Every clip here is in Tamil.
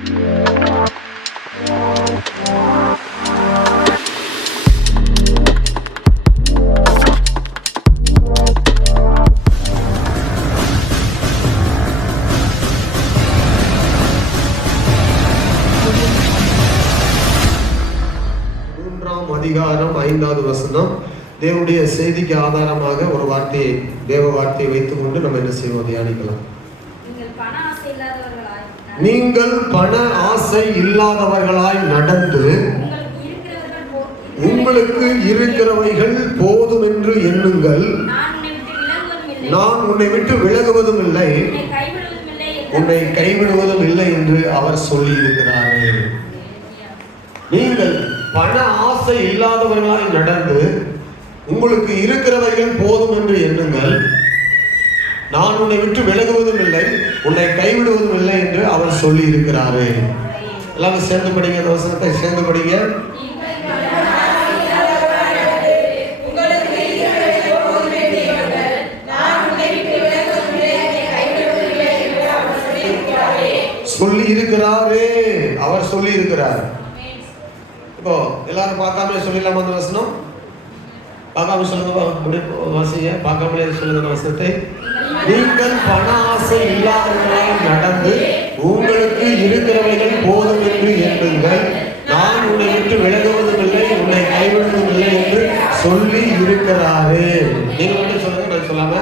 அதிகாரம் 5வது வசனம். தேவனுடைய செய்திக்கு ஆதாரமாக ஒரு வார்த்தையை, தேவ வார்த்தையை வைத்துக் கொண்டு நம்ம என்ன செய்வோம், தியானிக்கலாம். நீங்கள் பண ஆசை இல்லாதவர்களாய் நடந்து உங்களுக்கு இருக்கிறவைகள் போதும் என்று எண்ணுங்கள். நான் உன்னை விட்டு விலகுவதும் இல்லை, உன்னை கைவிடுவதும் இல்லை என்று அவர் சொல்லி இருக்கிறாரே. நீங்கள் பண ஆசை இல்லாதவர்களாய் நடந்து உங்களுக்கு இருக்கிறவைகள் போதும் என்று எண்ணுங்கள். நான் உன்னை விட்டு விலகுவதும் இல்லை, உன்னை கைவிடுவதும் இல்லை என்று அவர் சொல்லி இருக்கிறாரு. எல்லாரும் சேர்ந்து படிங்க, இந்த வசனத்தை சேர்ந்து படிங்க. சொல்லி இருக்கிறாரே, அவர் சொல்லி இருக்கிறார். இப்போ எல்லாரும் பார்க்காமலே சொல்லிடலாமா அந்த வசனம்? பார்க்காம சொல்லுங்க, அப்படியே வாசிங்க. பார்க்காமலே சொல்லுங்க அந்த வசனத்தை. நீங்கள் பண ஆசை இல்லாதவர்களாய் நடந்து உங்களுக்கு இருக்கிறவைகள் போதும் என்று எண்ணுங்கள். நான் உன்னை விட்டு விலகுவதும் இல்லை, உன்னை கைவிடுவதும் இல்லை என்று சொல்லி இருக்கிறாரு. நீங்க மட்டும் சொல்லுங்க, நான் சொல்லாம.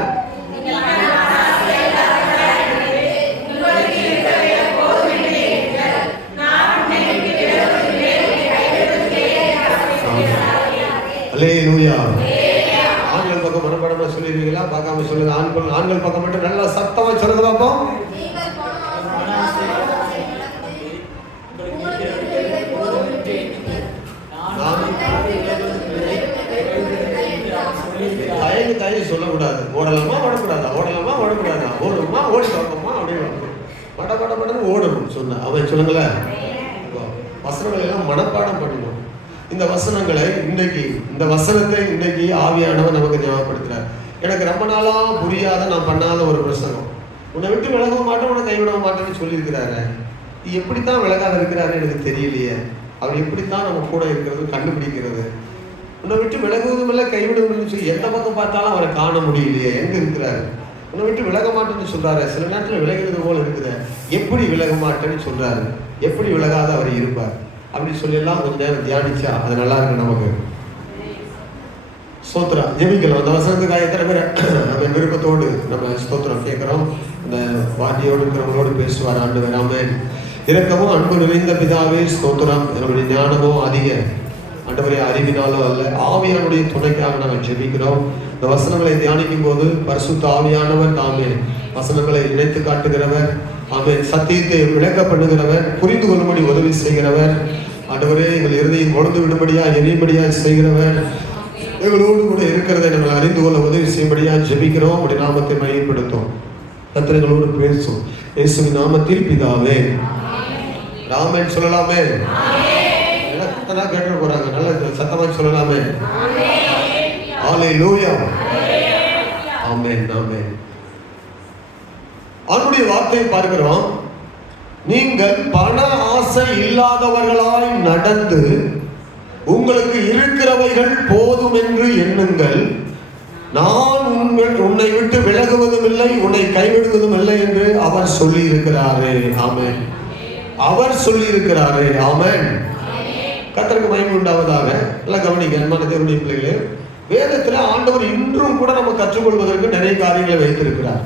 அல்லேலூயா. ஆண்கள் பக்கம் மனப்பாடமா சொல்லிருவீங்களா? பார்க்காம சொல்லுங்க. ஆண்கள் பக்கம் மட்டும் நல்லா சத்தமா சொல்லுங்க பாப்போம். தயங்கி சொல்லக்கூடாது. ஓடலாமா ஓடக்கூடாதா, ஓடலாமா ஓடக்கூடாதா, ஓடுமா ஓடி பார்ப்போமா அப்படின்னு பட பட படன்னு ஓடணும் சொன்ன அவன். சொல்லுங்களேன், வசனங்களை எல்லாம் மனப்பாடம் பண்ணணும். இந்த வசனங்களை இன்றைக்கு, இந்த வசனத்தை இன்றைக்கு ஆவியானவர் நமக்கு ஞாபகப்படுத்துறார். எனக்கு ரொம்ப நாளா புரியாத, நான் பண்ணாத ஒரு பிரசங்கம். உன்னை விட்டு விலக மாட்டேன், உன்னை கைவிட மாட்டேன்னு சொல்லியிருக்கிறாரு. எப்படித்தான் விலகாத இருக்கிறாரு எனக்கு தெரியலையே. அவர் எப்படித்தான் நம்ம கூட இருக்கிறது கண்டுபிடிக்கிறது. உன்னை விட்டு விலகுவதும் இல்லை, கைவிடுவதும் சொல்லி எந்த பக்கம் பார்த்தாலும் அவரை காண முடியலையே. எங்க இருக்கிறாரு? உன்னை விட்டு விலக மாட்டேன்னு சொல்றாரு. சில நேரத்தில் விலகிறது போல இருக்குது. எப்படி விலக மாட்டேன்னு சொல்றாரு? எப்படி விலகாத அவர் இருப்பார் அப்படின்னு சொல்லலாம். கொஞ்சம் நேரம் தியானிச்சா அது நல்லா இருக்கு நமக்கு. ஸ்தோத்திரம். ஜெபிக்கலாம். அந்த வசனத்துக்காக எத்தனை பேர் நம்ம விருப்பத்தோடு நம்ம ஸ்தோத்திரம் கேட்கிறோம். இந்த வார்த்தையோடு இருக்கிறவங்களோடு பேசுவார் ஆண்டவர். ஆமென். இரக்கமும் அன்பு நிறைந்த பிதாவே ஸ்தோத்திரம். என்னுடைய ஞானமோ அதிக ஆண்டவரே அறிவினாலோ அல்ல, ஆவியானுடைய துணைக்காக நாங்கள் ஜெபிக்கிறோம். இந்த வசனங்களை தியானிக்கும் போது பரிசுத்த ஆவியானவர் தாமே வசனங்களை இணைத்து காட்டுகிறவர். ஆமென். சத்தியத்தை விளக்க பண்ணுகிறவர், புரிந்து கொள்ளும்படி உதவி செய்கிறவர். ஆண்டவரே, எங்கள் இறுதியை கொண்டு விடும்படியா எரியும்படியா செய்கிறவர். எங்களோடு கூட இருக்கிறதை நாங்கள் அறிந்து கொள்ள உதவி செய்யும்படியா ஜெபிக்கிறோம். உடைய நாமத்தை மையப்படுத்தும். கர்த்தர்களோடு பேசும். இயேசுவின் நாமத்தில் பிதாவே. ஆமென். சொல்லலாமே? எல்லாம் கேட்டு போறாங்க. நல்ல சத்தமா சொல்லலாமே? ஹல்லேலூயா. ஆமென். ஆமென். அவருடைய வார்த்தையை பார்க்கிறோம். நீங்கள் பண ஆசை இல்லாதவர்களாய் நடந்து உங்களுக்கு இருக்கிறவைகள் போதும் என்று எண்ணுங்கள். நான் உன்னை விட்டு விலகுவதும் இல்லை, உன்னை கைவிடுவதும் இல்லை என்று அவர் சொல்லி இருக்கிறாரே. ஆமென். அவர் சொல்லி இருக்கிறாரே. ஆமென். கர்த்தருக்கு மகிமை உண்டாவதாக. எல்லாம் கவனிங்க அன்பான தேவனுடைய பிள்ளைகளே. வேதத்தில் ஆண்டவர் இன்றும் கூட நம்ம கற்றுக்கொள்வதற்கு நிறைய காரியங்களை வைத்திருக்கிறார்.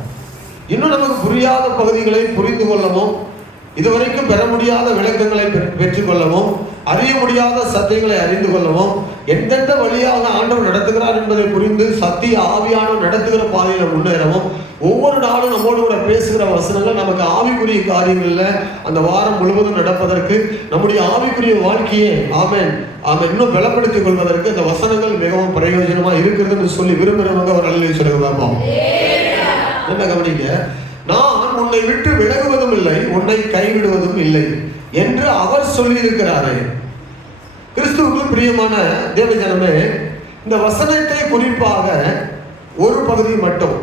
இன்னும் நமக்கு புரியாத பகுதிகளை புரிந்து கொள்ளவும், இதுவரைக்கும் பெற முடியாத விளக்கங்களை பெற்றுக்கொள்ளவும், அறிய முடியாத சத்தியங்களை அறிந்து கொள்ளவும், எந்தெந்த வழியாக ஆண்டவர் நடத்துகிறார் என்பதை புரிந்து சத்திய ஆவியானவர் நடத்துகிற பாதையில முன்னேறவும், ஒவ்வொரு நாளும் நம்மோடு கூட பேசுகிற வசனங்கள் நமக்கு ஆவிக்குரிய காரியங்கள்ல அந்த வாரம் முழுவதும் நடப்பதற்கு, நம்முடைய ஆவிக்குரிய வாழ்க்கையை ஆமென் இன்னும் பலப்படுத்திக் கொள்வதற்கு இந்த வசனங்கள் மிகவும் பிரயோஜனமா இருக்கிறதுன்னு சொல்லி விரும்புகிறவங்க ஒரு நல்ல சொல்லுங்க பார்ப்போம். என்ன கவனிங்க. நான் உன்னை விட்டு விலகுவதும் இல்லை, உன்னை கைவிடுவதும் இல்லை என்று அவர் சொல்லி இருக்கிறாரே. கிறிஸ்துவுக்கு பிரியமான தேவஜனமே, இந்த வசனத்தை குறிப்பாக ஒரு பகுதி மட்டும்,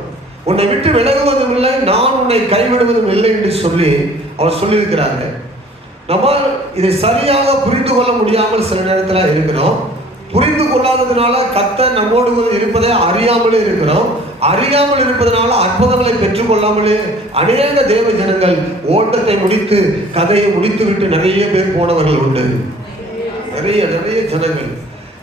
உன்னை விட்டு விலகுவதும் இல்லை, நான் உன்னை கைவிடுவதும் இல்லை என்று சொல்லி அவர் சொல்லியிருக்கிறாரு. நம்ம இதை சரியாக புரிந்து கொள்ள முடியாமல் சில நேரத்தில் இருக்கிறோம். புரிந்து கொள்ளாததுனால கர்த்தர் நம்மோடு இருப்பதை அறியாமலே இருக்கிறோம். அறியாமல் இருப்பதனால அற்புதங்களை பெற்றுக்கொள்ளாமலே அநேக தேவ ஜனங்கள் ஓட்டத்தை முடித்து கதையை முடித்து விட்டு நிறைய பேர் போனவர்கள் உண்டு. நிறைய ஜனங்கள்.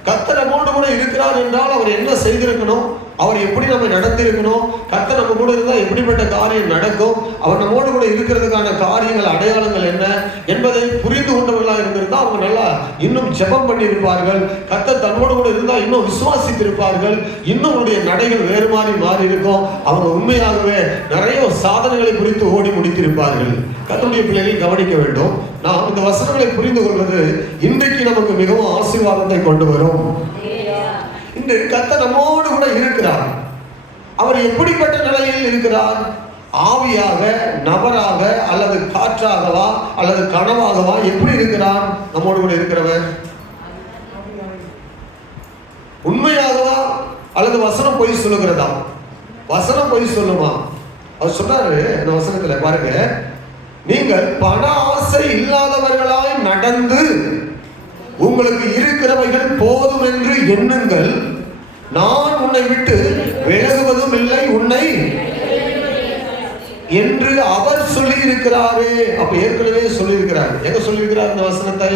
கர்த்தர் நம்மோடு கூட இருக்கிறார் என்றால் அவர் என்ன செய்திருக்கணும், அவர் எப்படி நம்ம நடத்திருக்கணும், கர்த்தர் நம்ம கூட இருந்தால் எப்படிப்பட்ட காரியம் நடக்கும், அவர் நம்மோடு கூட இருக்கிறதுக்கான காரியங்கள் அடையாளங்கள் என்ன என்பதை புரிந்து கொண்டவர்களாக இருந்திருந்தால் அவங்க நல்லா இன்னும் ஜெபம் பண்ணி இருப்பார்கள். கர்த்தர் தன்னோடு கூட இருந்தால் இன்னும் விசுவாசித்திருப்பார்கள். இன்னும் அவருடைய நடைகள் வேறு மாறி இருக்கும். அவங்க உண்மையாகவே நிறைய சாதனைகளை குறித்து ஓடி முடித்திருப்பார்கள். கர்த்தருடைய பிள்ளைகளை கவனிக்க வேண்டும். நாம் இந்த வசனங்களை புரிந்து கொள்வது இன்றைக்கு நமக்கு மிகவும் ஆசீர்வாதத்தை கொண்டு வரும். இன்று கர்த்தர் நம்மோடு கூட இருக்கிறார். அவர் எப்படிப்பட்ட நிலையில் இருக்கிறார்? ஆவியாக, நபராக, அல்லது காற்றாகவா, அல்லது கனவாகவா, எப்படி இருக்கிறார்? நம்மோடு கூட இருக்கிறவர் உண்மையாகவா, அல்லது வசனம் பொய் சொல்லுகிறதா? வசனம் பொய் சொல்லுமா? அவர் சொன்னாரு இந்த வசனத்துல பாருங்க, நீங்கள் பண ஆசை இல்லாதவர்களாய் நடந்து உங்களுக்கு இருக்கிறவைகள் போதும் என்று எண்ணுங்கள். நான் உன்னை விட்டு விலகுவதும் இல்லை உன்னை என்று அவர் சொல்லி இருக்கிறாரே. அப்ப ஏற்கனவே சொல்லி இருக்கிறார். எங்க சொல்லி இருக்கிறார் இந்த வசனத்தை?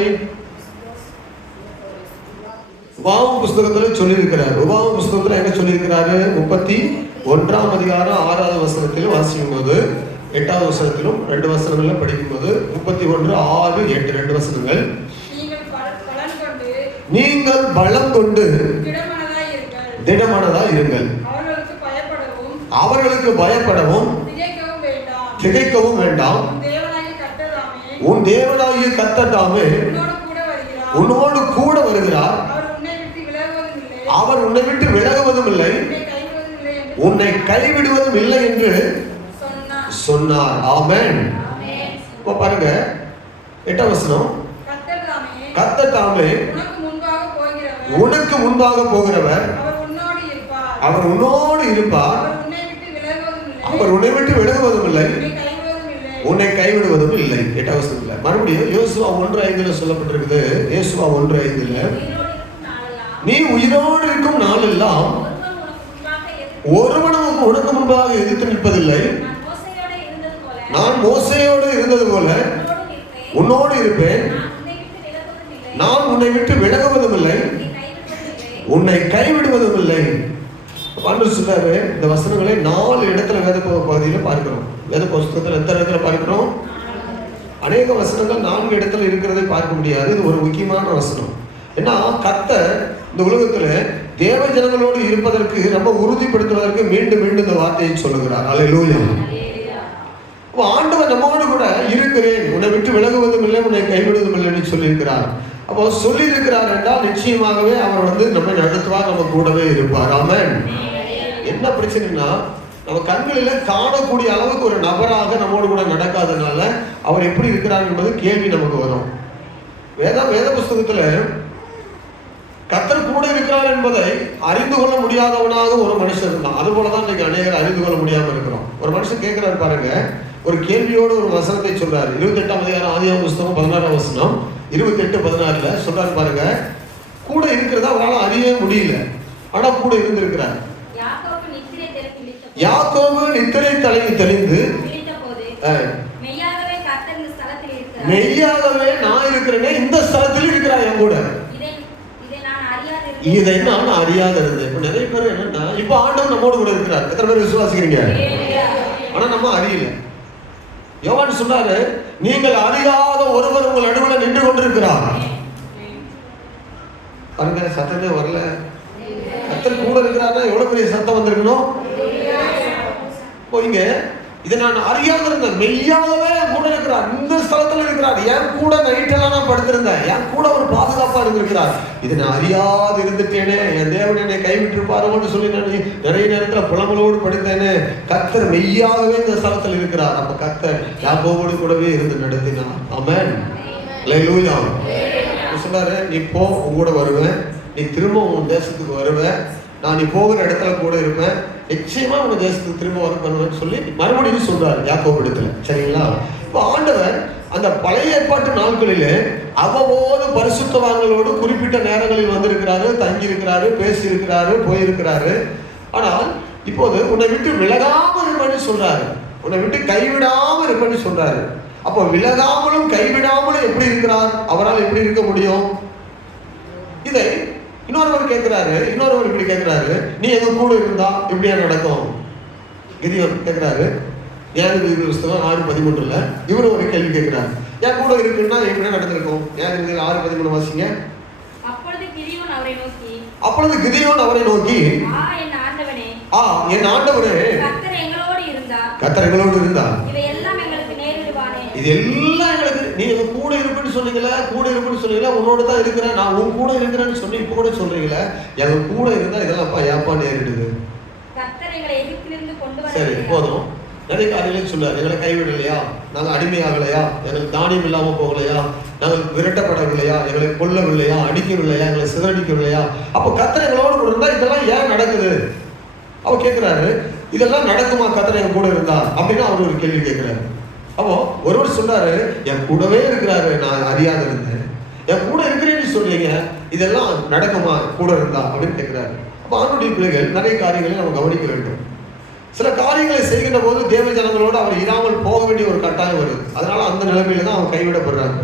உபாகமம் புஸ்தகத்துல சொல்லி இருக்கிறார். உபாகமம் புஸ்தகத்துல எங்க சொல்லி இருக்கிறாரு? 31ஆம் அதிகாரம் 6வது வசனத்தில் வாசிக்கும் போது, 8வது வசனத்திலும் 2 வசனங்கள்ல படிக்கும் போது 31, 6, 8 2 வசனங்கள். நீங்கள் பலம் கொண்டு திடமானதாய் இருங்கள். அவர்களுக்கு பயப்படவும் திகைக்கவும் வேண்டாம். உன் தேவனாகிய கர்த்தர் தாமே உன்னோடு கூட வருகிறார். அவர் உன்னை விட்டு விலகுவதும் இல்லை, உன்னை கைவிடுவதும் இல்லை என்று சொன்னார். ஆமென். இப்ப பாருங்க 8ஆம் வசனம். கர்த்தர் தாமே உனக்கு முன்பாக போகிறவர், அவர் உன்னோடு இருப்பார். அவர் உன்னை விட்டு விலகுவதும் இல்லை, உன்னை கைவிடுவதும் இல்லை. 8ஆம் வசனத்துல மறுபடியும் யோசுவா 1:5 சொல்லப்பட்டிருக்குது. யோசுவா 1:5 நீ உயிரோடு இருக்கும் நாளெல்லாம் ஒருவனும் உனக்கு முன்பாக எதிர்த்து நிற்பதில்லை. நான் மோசேயோடு இருந்தது போல உன்னோடு இருப்பேன். நான் உன்னை விட்டு விலகுவதும் இல்லை, உன்னை கைவிடுவதும் இல்லை. ஆண்டவர் சொன்னாரு இந்த வசனங்களை 4 இடத்துல வேத பகுதியில் பார்க்கிறோம். வேத புஸ்தகத்தில் எத்தனை இடத்துல பார்க்கிறோம்? அநேக வசனங்கள் 4 இடத்துல இருக்கிறதை பார்க்க முடியாது. இது ஒரு முக்கியமான வசனம். ஏன்னா கர்த்தர் இந்த உலகத்துல தேவ ஜனங்களோடு இருப்பதற்கு ரொம்ப உறுதிப்படுத்துவதற்கு மீண்டும் இந்த வார்த்தையை சொல்லுகிறார். அல்லேலூயா. ஆண்டவர் நம்மோடு கூட இருக்கிறேன், உன்னை விட்டு விலகுவதும் இல்லை, உன்னை கைவிடுவதும் இல்லைன்னு சொல்லியிருக்கிறார். அப்போ சொல்லி இருக்கிறார் என்றால் நிச்சயமாகவே அவர் நம்மை நடத்துவார், நம்ம கூடவே இருப்பார். ஆமென். என்ன பிரச்சனைனா நம்ம கண்களில காணக்கூடிய அளவுக்கு ஒரு நபராக நம்மோடு கூட நடக்காதனால அவர் எப்படி இருக்கிறார் என்பது கேள்வி நமக்கு வரும். வேத புஸ்தகத்துல கர்த்தர் கூட இருக்கிறார் என்பதை அறிந்து கொள்ள முடியாதவனாக ஒரு மனுஷன் இருந்தான். அது போலதான் இன்னைக்கு அநேகர் அறிந்து கொள்ள முடியாம இருக்கிறோம். ஒரு மனுஷன் கேட்கிறாரு பாருங்க, ஒரு கேள்வியோடு ஒரு வசனத்தை சொல்றாரு. 28ஆம் அதிகாரம் ஆதியாகம புஸ்தகம் 16ஆம் வசனம் 28-16 சொல்றாரு பாருங்க, கூட இருக்கிறதா அவரால் அறிய முடியல, ஆனா கூட இருந்திருக்கிறார். யாக்கோபு நித்திரை தெளிந்து மெய்யாகவே நான் இருக்கிறேனே, இந்த ஸ்தலத்தில் இருக்கிறார் என் கூட, இதை நான் அறியாத இருந்தேன். இப்ப நிறைய பேர் என்னன்னா, இப்ப ஆண்டவர் நம்மோடு கூட இருக்கிறார். எத்தனை பேர் விசுவாசிக்கிறீங்க? ஆனா நம்ம அறியல. யோவான் சொன்னாரு, நீங்கள் அறியாத ஒருவர் உங்கள் நடுவில் நின்று கொண்டிருக்கிறார். பாருங்க, சத்தமே வரல. கர்த்தர் கூட இருக்கிறாருன்னா எவ்வளவு பெரிய சத்தம் வந்திருக்கணும். போய்ங்க, இதை நான் அறியாத இருந்தேன், மெய்யாகவே கூட இருக்கிறார், இந்த ஸ்தலத்தில் இருக்கிறார், என் கூட நைட்டெல்லாம் நான் படுத்திருந்தேன், என் கூட ஒரு பாதுகாப்பா இருந்திருக்கிறார். இதை நான் அறியாது இருந்துட்டேனே, என் தேவன் என்னை கைவிட்டிருப்பாரோன்னு சொல்லி நான் நிறைய நேரத்தில் புலம்பலோடு படித்தேனே. கர்த்தர் மெய்யாகவே இந்த ஸ்தலத்தில் இருக்கிறார். அப்ப கர்த்தர் யாக்கோபோடு கூடவே இருந்து நடத்தினார். ஆமென். அல்லேலூயா. சொன்னாரு, நீ போ, உன் கூட வருவேன், நீ திரும்ப உன் தேசத்துக்கு வருவேன், நான் நீ போகிற இடத்துல கூட இருப்பேன், நிச்சயமா உங்க தேசத்துக்கு திரும்ப வருவேன்னு சொல்லி மறுபடியும் சொல்றாரு யாக்கோபு இடத்துல. சரிங்களா? இப்போ ஆண்டவர் அந்த பழைய ஏற்பாட்டு நாட்களிலே அவ்வப்போது பரிசுத்தவான்களோடு குறிப்பிட்ட நேரங்களில் வந்திருக்கிறாரு, தங்கி இருக்கிறாரு, பேசி இருக்கிறாரு, போயிருக்கிறாரு. ஆனால் இப்போது உன்னை விட்டு விலகாமல் இருப்பேன்னு சொல்றாரு, உன்னை விட்டு கைவிடாமல் இருப்பேன்னு சொல்றாரு. அப்போ விலகாமலும் கைவிடாமலும் எப்படி இருக்கிறார்? அவரால் எப்படி இருக்க முடியும்? இதை இன்னொருவர் கேட்கிறாரு, இன்னொருவர் இப்படி கேட்கிறாரு, நீ எங்க கூட இருந்தா இப்படியா நடக்கும்? கிதியோன் கேட்கிறாரு, நியாயாதிபதிகள் புஸ்தகம் 6:13 இவரு ஒரு கேள்வி கேட்கிறாரு, என் கூட இருக்குன்னா எப்படி நடந்திருக்கும்? நியாயாதிபதிகள் 6:13 வாசிங்க. அப்பொழுது கிதியோன் அவரை நோக்கி, என் ஆண்டவரே, கர்த்தர் எங்களோடு இருந்தார், இவையெல்லாம் எங்களுக்கு நேரிடுவானே. இதெல்லாம் எங்களுக்கு, நீ எங்க கூட இருப்பேன்னு சொன்னீங்களா, கூட இருப்பேன்னு சொன்னீங்களா, உன்னோட தான் இருக்கிறேன், நான் உன் கூட இருக்கிறேன்னு சொல்லி இப்ப கூட சொல்றீங்களா, எங்க கூட இருந்தா இதெல்லாம் ஏப்பா நேரிடுது? கர்த்தர் எங்களை எகிப்திலிருந்து கொண்டு வர. சரி, போதும். நிறைய காரியங்களையும் சொல்லார். எங்களை கைவிடலையா, நாங்கள் அடிமையாகலையா, எங்களுக்கு தானியம் இல்லாமல் போகலையா, நாங்கள் விரட்டப்படவில்லையா, எங்களை கொல்லவில்லையா, அடிக்கவில்லையா, எங்களை சிதறடிக்கவில்லையா. அப்போ கர்த்தர் எங்களோடு கூட இருந்தா இதெல்லாம் ஏன் நடக்குது? அவர் கேட்கிறாரு, இதெல்லாம் நடக்குமா கர்த்தர் எங்க கூட இருந்தா அப்படின்னு அவர் ஒரு கேள்வி கேட்கிறாரு. அப்போ ஒருவர் சொல்றாரு, என் கூடவே இருக்கிறாரு, நான் அறியாத இருந்தேன், என் கூட இருக்கிறேன்னு சொல்றீங்க, இதெல்லாம் நடக்குமா கூட இருந்தா அப்படின்னு கேட்கிறாரு. அப்போ ஆணுடைய பிள்ளைகள் நிறைய காரியங்களை நம்ம கவனிக்க வேண்டும். சில காரியங்களை செய்கின்ற போது தேவ ஜனங்களோடு அவர் இராமல் போக வேண்டிய ஒரு கட்டாயம் வருது. அதனால அந்த நிலைமையில தான் அவங்க கைவிடப்படுறாங்க.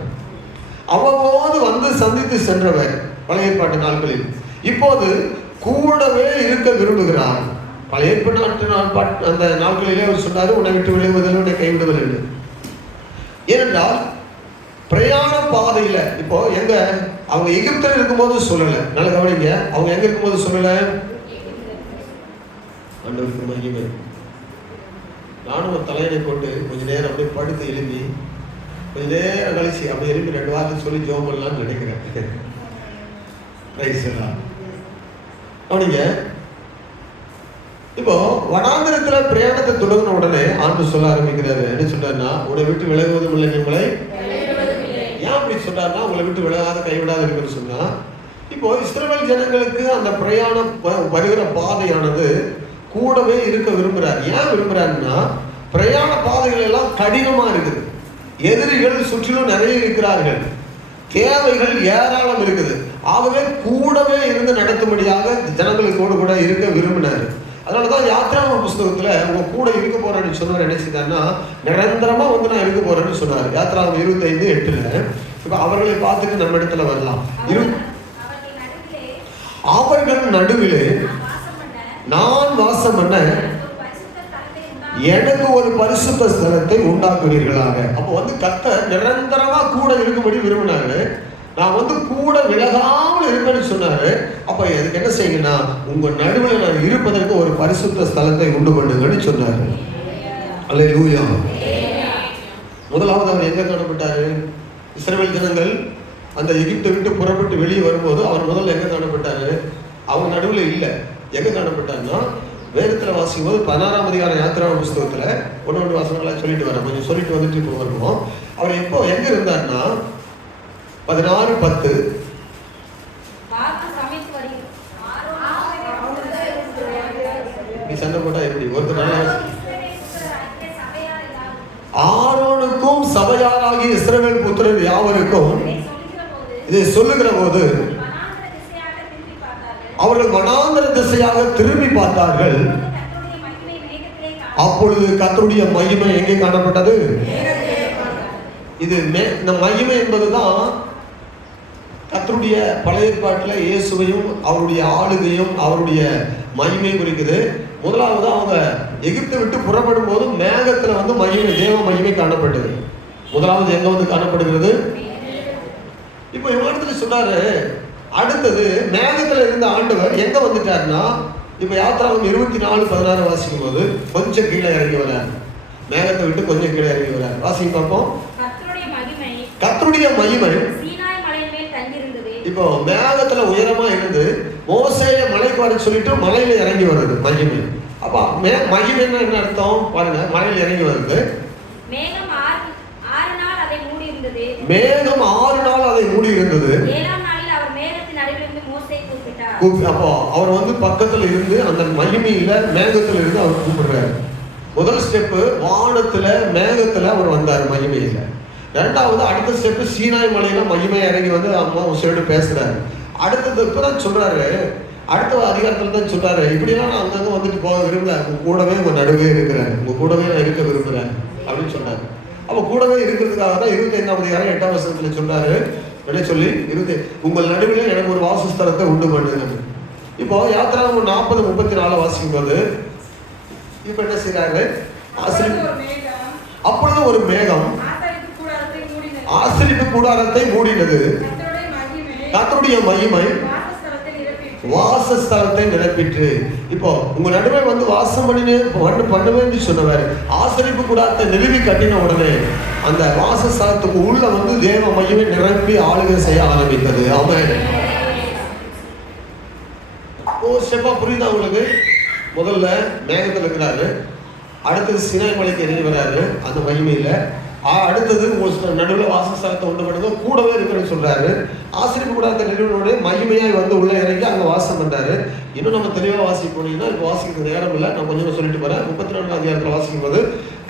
அவ்வப்போது வந்து சந்தித்து சென்றவர் பழைய ஏற்பாட்டு நாட்களில் இப்போது கூடவே இருக்க விரும்புகிறார். பழைய ஏற்பாட்டு அந்த நாட்களிலே அவர் சொன்னாரு, உன்னை விட்டு விளைவதில் உன்னை கைவிடுவதில்லை. ஏனென்றால் பிரயாண பாதையில இப்போ எங்க அவங்க எகிப்தில் இருக்கும்போது சொல்லலை, நல்ல கவனிங்க, அவங்க எங்க இருக்கும்போது சொல்லலை, ஆண்டவருக்கு மகிமை. நானும் ஒரு தலையணை போட்டு கொஞ்ச நேரம் அப்படியே படுத்து எழுப்பி கொஞ்ச நேரம் கழிச்சு அப்படி எழுப்பி 2 வாரத்தை சொல்லி ஜெபம் பண்ணலாம்னு நினைக்கிறேன். அவனிங்க இப்போ வனாந்திரத்துல பிரயாணத்தை தொடங்கின உடனே ஆண்டு சொல்ல ஆரம்பிக்கிறாரு. என்ன சொல்றாருன்னா, உங்களை விட்டு விலகுவதும் இல்லை, நீங்களை ஏன் அப்படி சொல்றாருன்னா, உங்களை விட்டு விலகாத கைவிடாத இருக்குன்னு சொன்னா, இப்போ இஸ்ரவேல் ஜனங்களுக்கு அந்த பிரயாணம் வருகிற பாதையானது கூடவே இருக்க விரும்புறாரு. ஏன் விரும்புறாருன்னா, பிரயாண பாதைகள் எல்லாம் கடினமா இருக்குது, எதிரிகள் சுற்றிலும் நிறைய இருக்கிறார்கள், தேவைகள் ஏராளம் இருக்குது. ஆகவே கூடவே இருந்து நடத்தும்படியாக ஜனங்களுக்கோடு கூட இருக்க விரும்பினாரு. அதனாலதான் யாத்ராம புஸ்தகத்துல உங்க கூட இருக்க போறேன்னு சொன்னார். என்ன செய்தார்னா, நிரந்தரமா வந்து நான் இருக்க போறேன்னு சொன்னார். யாத்ராமம் 25:8. இப்ப அவர்களை பார்த்துட்டு நம்ம இடத்துல வரலாம். அவர்கள் நடுவிலே நான் வாசம் பண்ண எனக்கு ஒரு பரிசுத்த ஸ்தலத்தை உண்டாக்குவீர்களாக. அப்போ வந்து கர்த்தர் நிரந்தரமா கூட இருக்கும்படி விரும்பினாரு. நான் வந்து கூட விலகாமல் இருப்பேன்னு சொன்னாரு. அப்ப அதுக்கு என்ன செய்யுங்கன்னா, உங்க நடுவில் நான் இருப்பதற்கு ஒரு பரிசுத்த ஸ்தலத்தை உண்டு பண்ணுங்கன்னு சொன்னாரு. அல்லேலூயா. முதலாவது அவர் எங்க காணப்பட்டாரு? இஸ்ரவேல் ஜனங்கள் அந்த எகிப்தை விட்டு புறப்பட்டு வெளியே வரும்போது அவர் முதல்ல எங்க காணப்பட்டாரு? அவங்க நடுவில் இல்லை. எங்க காணப்பட்டாருன்னா, வேதத்துல வாசிக்கும் போது 16ஆம் அதிகாரம் யாத்திராம புஸ்தகத்துல 1 வசனங்களா சொல்லிட்டு வரேன், கொஞ்சம் சொல்லிட்டு வந்துட்டு இப்போ வருவோம். அவர் எப்போ எங்க இருந்தாருன்னா 16:10 நீ சண்டை போட்டா எப்படி ஒருத்தர் நல்லா ஆரோனுக்கும் சபையாராகிய இஸ்ரவேல் புத்திரர் யாவருக்கும் இதை சொல்லுகிற போது அவர்கள் வனாந்தர திசையாக திரும்பி பார்த்தார்கள். அப்பொழுது கர்த்தருடைய மகிமை எங்கே காணப்பட்டது? இது இந்த மகிமை என்பதுதான் கர்த்தருடைய பழைய ஏற்பாட்டில் இயேசுவையும் அவருடைய ஆளுகையும் அவருடைய மகிமை குறிக்குது. முதலாவது அவங்க எகிப்தை விட்டு புறப்படும் போது மேகத்துல வந்து மகிமை, தேவ மகிமை காணப்பட்டது. முதலாவது எங்க வந்து காணப்படுகிறது? இப்போ இவங்க சொல்றாரு, அடுத்தது மேகத்துல இருந்த ஆண்டவர் எங்க வந்துட்டாருன்னா, இப்ப யாத்திராமம் 24:16 வாசிக்கும் போது கொஞ்சம் கீழே இறங்கி வராரு. மேகத்தை விட்டு கொஞ்சம் கீழே இறங்கி வராரு. வாசிக்க பார்ப்போம். கர்த்தருடைய மகிமை இப்போ மேகத்துல உயரமா இருந்து மோசேய மலைக்கு வர சொல்லிட்டு மலையில இறங்கி வருது மகிமை. அப்ப மகிமைன்னா என்ன அர்த்தம் பாருங்க. மலையில இறங்கி வருது. மேகம் 6 நாள் அதை மூடி இருந்தது. அப்போ அவர் வந்து பக்கத்துல இருந்து அந்த மகிமையில மேகத்துல இருந்து அவர் கூப்பிடுறாரு. முதல் ஸ்டெப் வானத்துல மேகத்துல அவர் வந்தார் மகிமையில. ரெண்டாவது அடுத்த ஸ்டெப்பு சீனாய் மலையில மகிமை இறங்கி வந்து அம்மா உசையோடு பேசுறாரு. அடுத்தது இப்பதான் சொல்றாரு, அடுத்த அதிகாரத்துல தான் சொல்றாரு, இப்படியெல்லாம் நான் அங்கங்க வந்துட்டு போக விரும்பல, உங்க கூடவே உங்க நடுவே இருக்கிறேன், உங்க கூடவே நான் இருக்க விரும்புறேன் அப்படின்னு சொன்னாரு. அப்ப கூடவே இருக்கிறதுக்காக தான் 25ஆம் அதிகாரம் 8ஆம் வசனத்துல சொல்றாரு, என்ன சொல்லி உங்கள் நடுவில் எனக்கு ஒரு வாசஸ்தலத்தை உண்டு பண்ணுங்க. இப்போ யாத்திராகமம் 40:34 வாசிக்கும் போது இப்ப என்ன செய்யறாரு, அப்பொழுது ஒரு மேகம் ஆசரிப்பு கூடாரத்தை மூடினது, கர்த்தருடைய மகிமை வாசஸ்தலத்தை நிரப்பிற்று. இப்போ உங்க நடுவே வந்து வாசம் பண்ணுவேன்னு சொன்னவர் ஆசரிப்பு கூடாரத்தை நிறுவி கட்டின உடனே அந்த வாசஸ்தலத்துக்கு உள்ள வந்து தேவ மகிமை நிரப்பி ஆளுகை செய்ய ஆரம்பித்தது. ஆமென். ஸ்டெப்பா புரியுதா உங்களுக்கு? முதல்ல மேகத்தில் இருக்கிறாரு, அடுத்தது சீனாய் மலைக்கு இறங்கி வர்றாரு அந்த மகிமையில, அடுத்தது நடுவில் வாசஸ்தலத்தை உண்டு பண்ணுங்க கூடவே இருக்கிறேன்னு சொல்றாரு. ஆசிரியப்பு கூடாத நிறுவனோட மகிமையாய் வந்து உள்ள இறங்கி அங்க வாசம் பண்றாரு. இன்னும் நம்ம தெளிவா வாசிக்க போனீங்கன்னா இப்போ வாசிக்கிறது நேரம் இல்லை, நான் கொஞ்சம் சொல்லிட்டு போறேன். 34ஆம் அதிகாரத்தில் வாசிக்கும் போது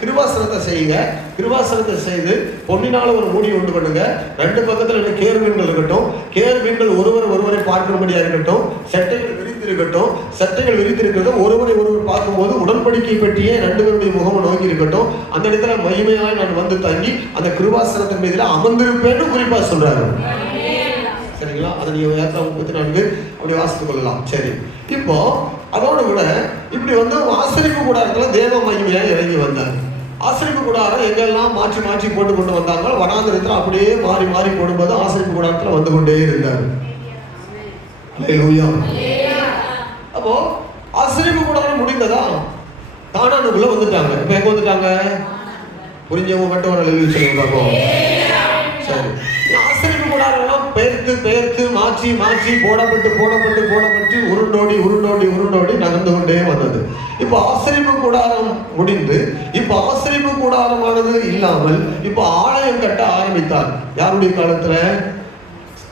கிருபாசனத்தை செய்யுங்க, கிருபாசனத்தை செய்து பொன்னினால ஒரு மூடி உண்டு பண்ணுங்க, 2 பக்கத்துல கேருபீன்கள் இருக்கட்டும், கேருபீன்கள் ஒருவரை பார்க்கும்படியா இருக்கட்டும், சட்டைகள் விரித்திருக்கட்டும், சட்டைகள் விரித்திருக்கிறது ஒருவரை பார்க்கும்போது உடன்படிக்கை பற்றியே 2 பேருடைய முகமும் நோக்கி இருக்கட்டும். அந்த இடத்துல மகிமையாய் நான் வந்து தங்கி அந்த கிருபாசனத்தின் மீதுல அமர்ந்திருப்பேன்னு குறிப்பா சொல்றாரு. சரிங்களா? அதை நீங்க 34 அப்படி வாசித்துக் கொள்ளலாம். சரி, இப்போ அதோட விட இப்படி வந்து ஆசரிப்பு கூடாரத்துல தேவ மகிமையா இறங்கி வந்தார். ஆசரிப்பு கூடாரம் எங்கெல்லாம் மாற்றி மாற்றி போட்டு கொண்டு வந்தாங்களோ வனாந்திரத்துல அப்படியே மாறி மாறி போடும்போது ஆசரிப்பு கூடாரத்துல வந்து கொண்டே இருந்தார். அல்லேலூயா. அப்போ ஆசரிப்பு கூடாரம் முடிந்ததா, கானானுக்குள்ள வந்துட்டாங்க. இப்ப எங்க வந்துட்டாங்க? புரிஞ்சவங்க மட்டும் ஒரு அல்லேலூயா சொல்லுங்க பாப்போம். சரி, ஆசரிப்பு கூடாரம் பெயர்த்து மாற்றி மாற்றி போடப்பட்டு உருண்டோடி நகர்ந்து கொண்டே வந்தது. இப்ப ஆசரிப்பு கூடாரம் முடிந்து இப்ப ஆசரிப்பு கூடாரமானது இல்லாமல் இப்ப ஆலயம் கட்ட ஆரம்பித்தார். யாருடைய காலத்துல?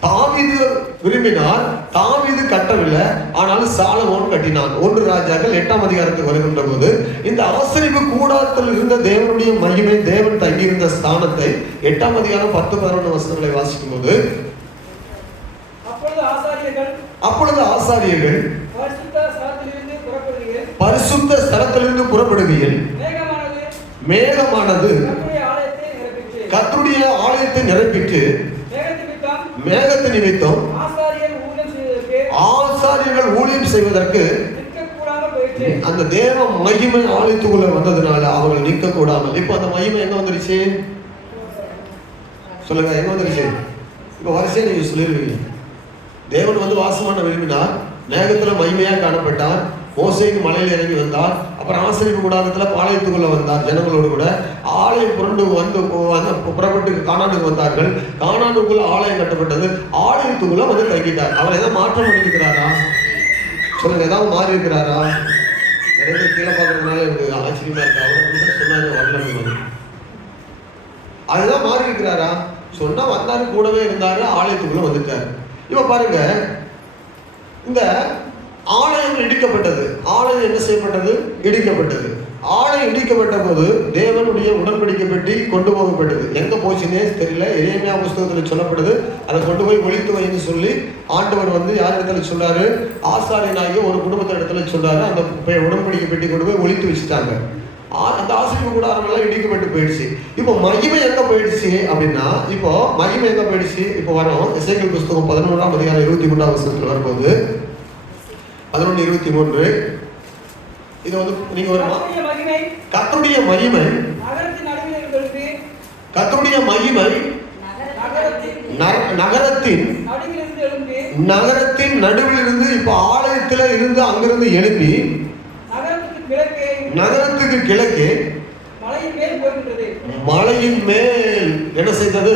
தாவீது விரும்பினார், தாவீது கட்டவில்லை, ஆனாலும் சாலமோன் கட்டினான். 1 ராஜாக்கள் 8ஆம் அதிகாரத்துக்கு வருகின்ற போது இந்த ஆசரிப்பு கூடாரத்தில் இருந்த தேவனுடைய மகிமை, தேவன் தங்கியிருந்த ஸ்தானத்தை 8ஆம் அதிகாரம் 10-11 வசனங்களை வாசிக்கும் போது அப்பொழுது ஆசாரியர்கள் பரிசுத்த ஸ்தலத்திலிருந்து புறப்படுகையில் மேகமானது கர்த்தருடைய ஆலயத்தை நிரப்பிட்டு மேகத்தை நிமித்தம் ஆசாரியர்கள் ஊழியம் செய்வதற்கு அந்த தேவ மகிமை ஆலயத்துக்குள்ள வந்ததுனால அவர்கள் நிற்க கூடாமல். இப்ப அந்த மகிமை எங்க வந்துருச்சு சொல்லுங்க, எங்க வந்துருச்சு? இப்ப வரிசையா நீங்க சொல்லிருவீங்க. தேவன் வந்து வாசமான விரும்பினார், மேகத்துல மகிமையா காணப்பட்டார், மோசேக்கு மலையில இறங்கி வந்தார், அப்புறம் ஆசரிப்பு கூடாரத்துல பாளையத்துக்குள்ள வந்தார் ஜனங்களோடு கூட. ஆலயம் புரண்டு வந்து புறப்பட்டு கானானுக்கு வந்தார்கள். கானானுக்குள்ள ஆலயம் கட்டப்பட்டது, ஆலயத்துக்குள்ள வந்து தங்கிட்டார். அவர் ஏதாவது மாற்றம் பண்ணிருக்கிறாரா சொல்லுங்க? ஏதாவது மாறி இருக்கிறாரா? நிறைய பேர் கீழே பார்க்கறதுனால எனக்கு ஆச்சரியமா இருக்கு. அவர் சொன்னாரு வரல, அதுதான் மாறி இருக்கிறாரா? சொன்னா வந்தாரு, கூடவே இருந்தாரு, ஆலயத்துக்குள்ள வந்துட்டாரு. இப்ப பாருங்க, இந்த ஆலயம் இடிக்கப்பட்டது. ஆலயம் என்ன செய்யப்பட்டது? இடிக்கப்பட்டது. ஆலயம் இடிக்கப்பட்ட போது தேவனுடைய உடன்படிக்கை பெட்டி கொண்டு போகப்பட்டது. எங்க போச்சுன்னே தெரியல. எரேமியா புஸ்தகத்தில் சொல்லப்படுது, அதை கொண்டு போய் ஒளித்து வைன்னு சொல்லி ஆண்டவர் வந்து யார் இடத்துல சொல்றாரு? ஆசாரியனாகிய ஒரு குடும்பத்தின் இடத்துல சொல்றாரு. அந்த உடன்படிக்கை பெட்டி கொண்டு போய் ஒளித்து வச்சுட்டாங்க. அந்த ஆசரிப்பு கூடாரம் எல்லாம் இடிக்கப்பட்டு போயிடுச்சு. இப்போ மகிமை எங்க போயிடுச்சு அப்படின்னா, இப்போ மகிமை எங்க போயிடுச்சு? இப்போ வரோம் எசேக்கியேல் புஸ்தகம் 11ஆம் அதிகாரம் 23ஆம் வசனத்துல வரும்போது 11:23 இது வந்து நீங்க ஒரு கர்த்தருடைய மகிமை நகரத்தின் நடுவில் இருந்து இப்ப ஆலயத்துல இருந்து அங்கிருந்து எழுப்பி நகரத்துக்கு கிழக்கே மலையின் மேல் என்ன செய்தது?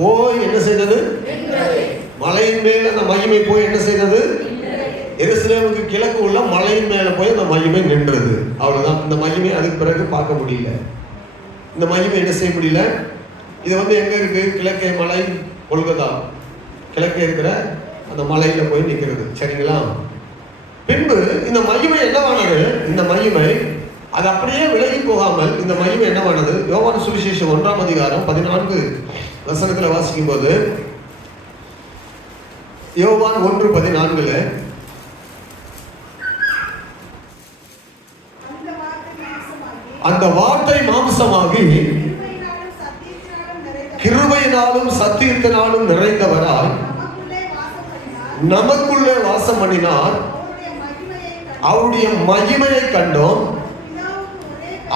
போய் என்ன செய்தது? மலையின் மேல் அந்த மகிமை போய் என்ன செய்தது? எருசலேமுக்கு கிழக்கு உள்ள மலையின் மேல போய் அந்த மகிமை நின்றது. அவ்வளவுதான். இந்த மகிமை அதுக்கு பிறகு பார்க்க முடியல. இந்த மகிமை என்ன செய்ய முடியல. இது வந்து எங்க இருக்கு? கிழக்கே மலை, கொல்கத்தா கிழக்கே இருக்கிற அந்த மலையில போய் நிற்கிறது. சரிங்களா? பின்பு இந்த மகிமை என்னவானது? இந்த மகிமை அது அப்படியே விலகி போகாமல் இந்த மகிமை என்னவானது? யோவான் சுவிசேஷம் 1ஆம் அதிகாரம் 14 வசனத்துல வாசிக்கும் போது, யோவான் 1:14 அந்த வார்த்தை மாம்சமாகி கிருபையினாலும் சத்தியத்தினாலும் நிறைந்தவராய் நமக்குள்ளே வாசம் பண்ணினார். அவருடைய மகிமையை கண்டோம்.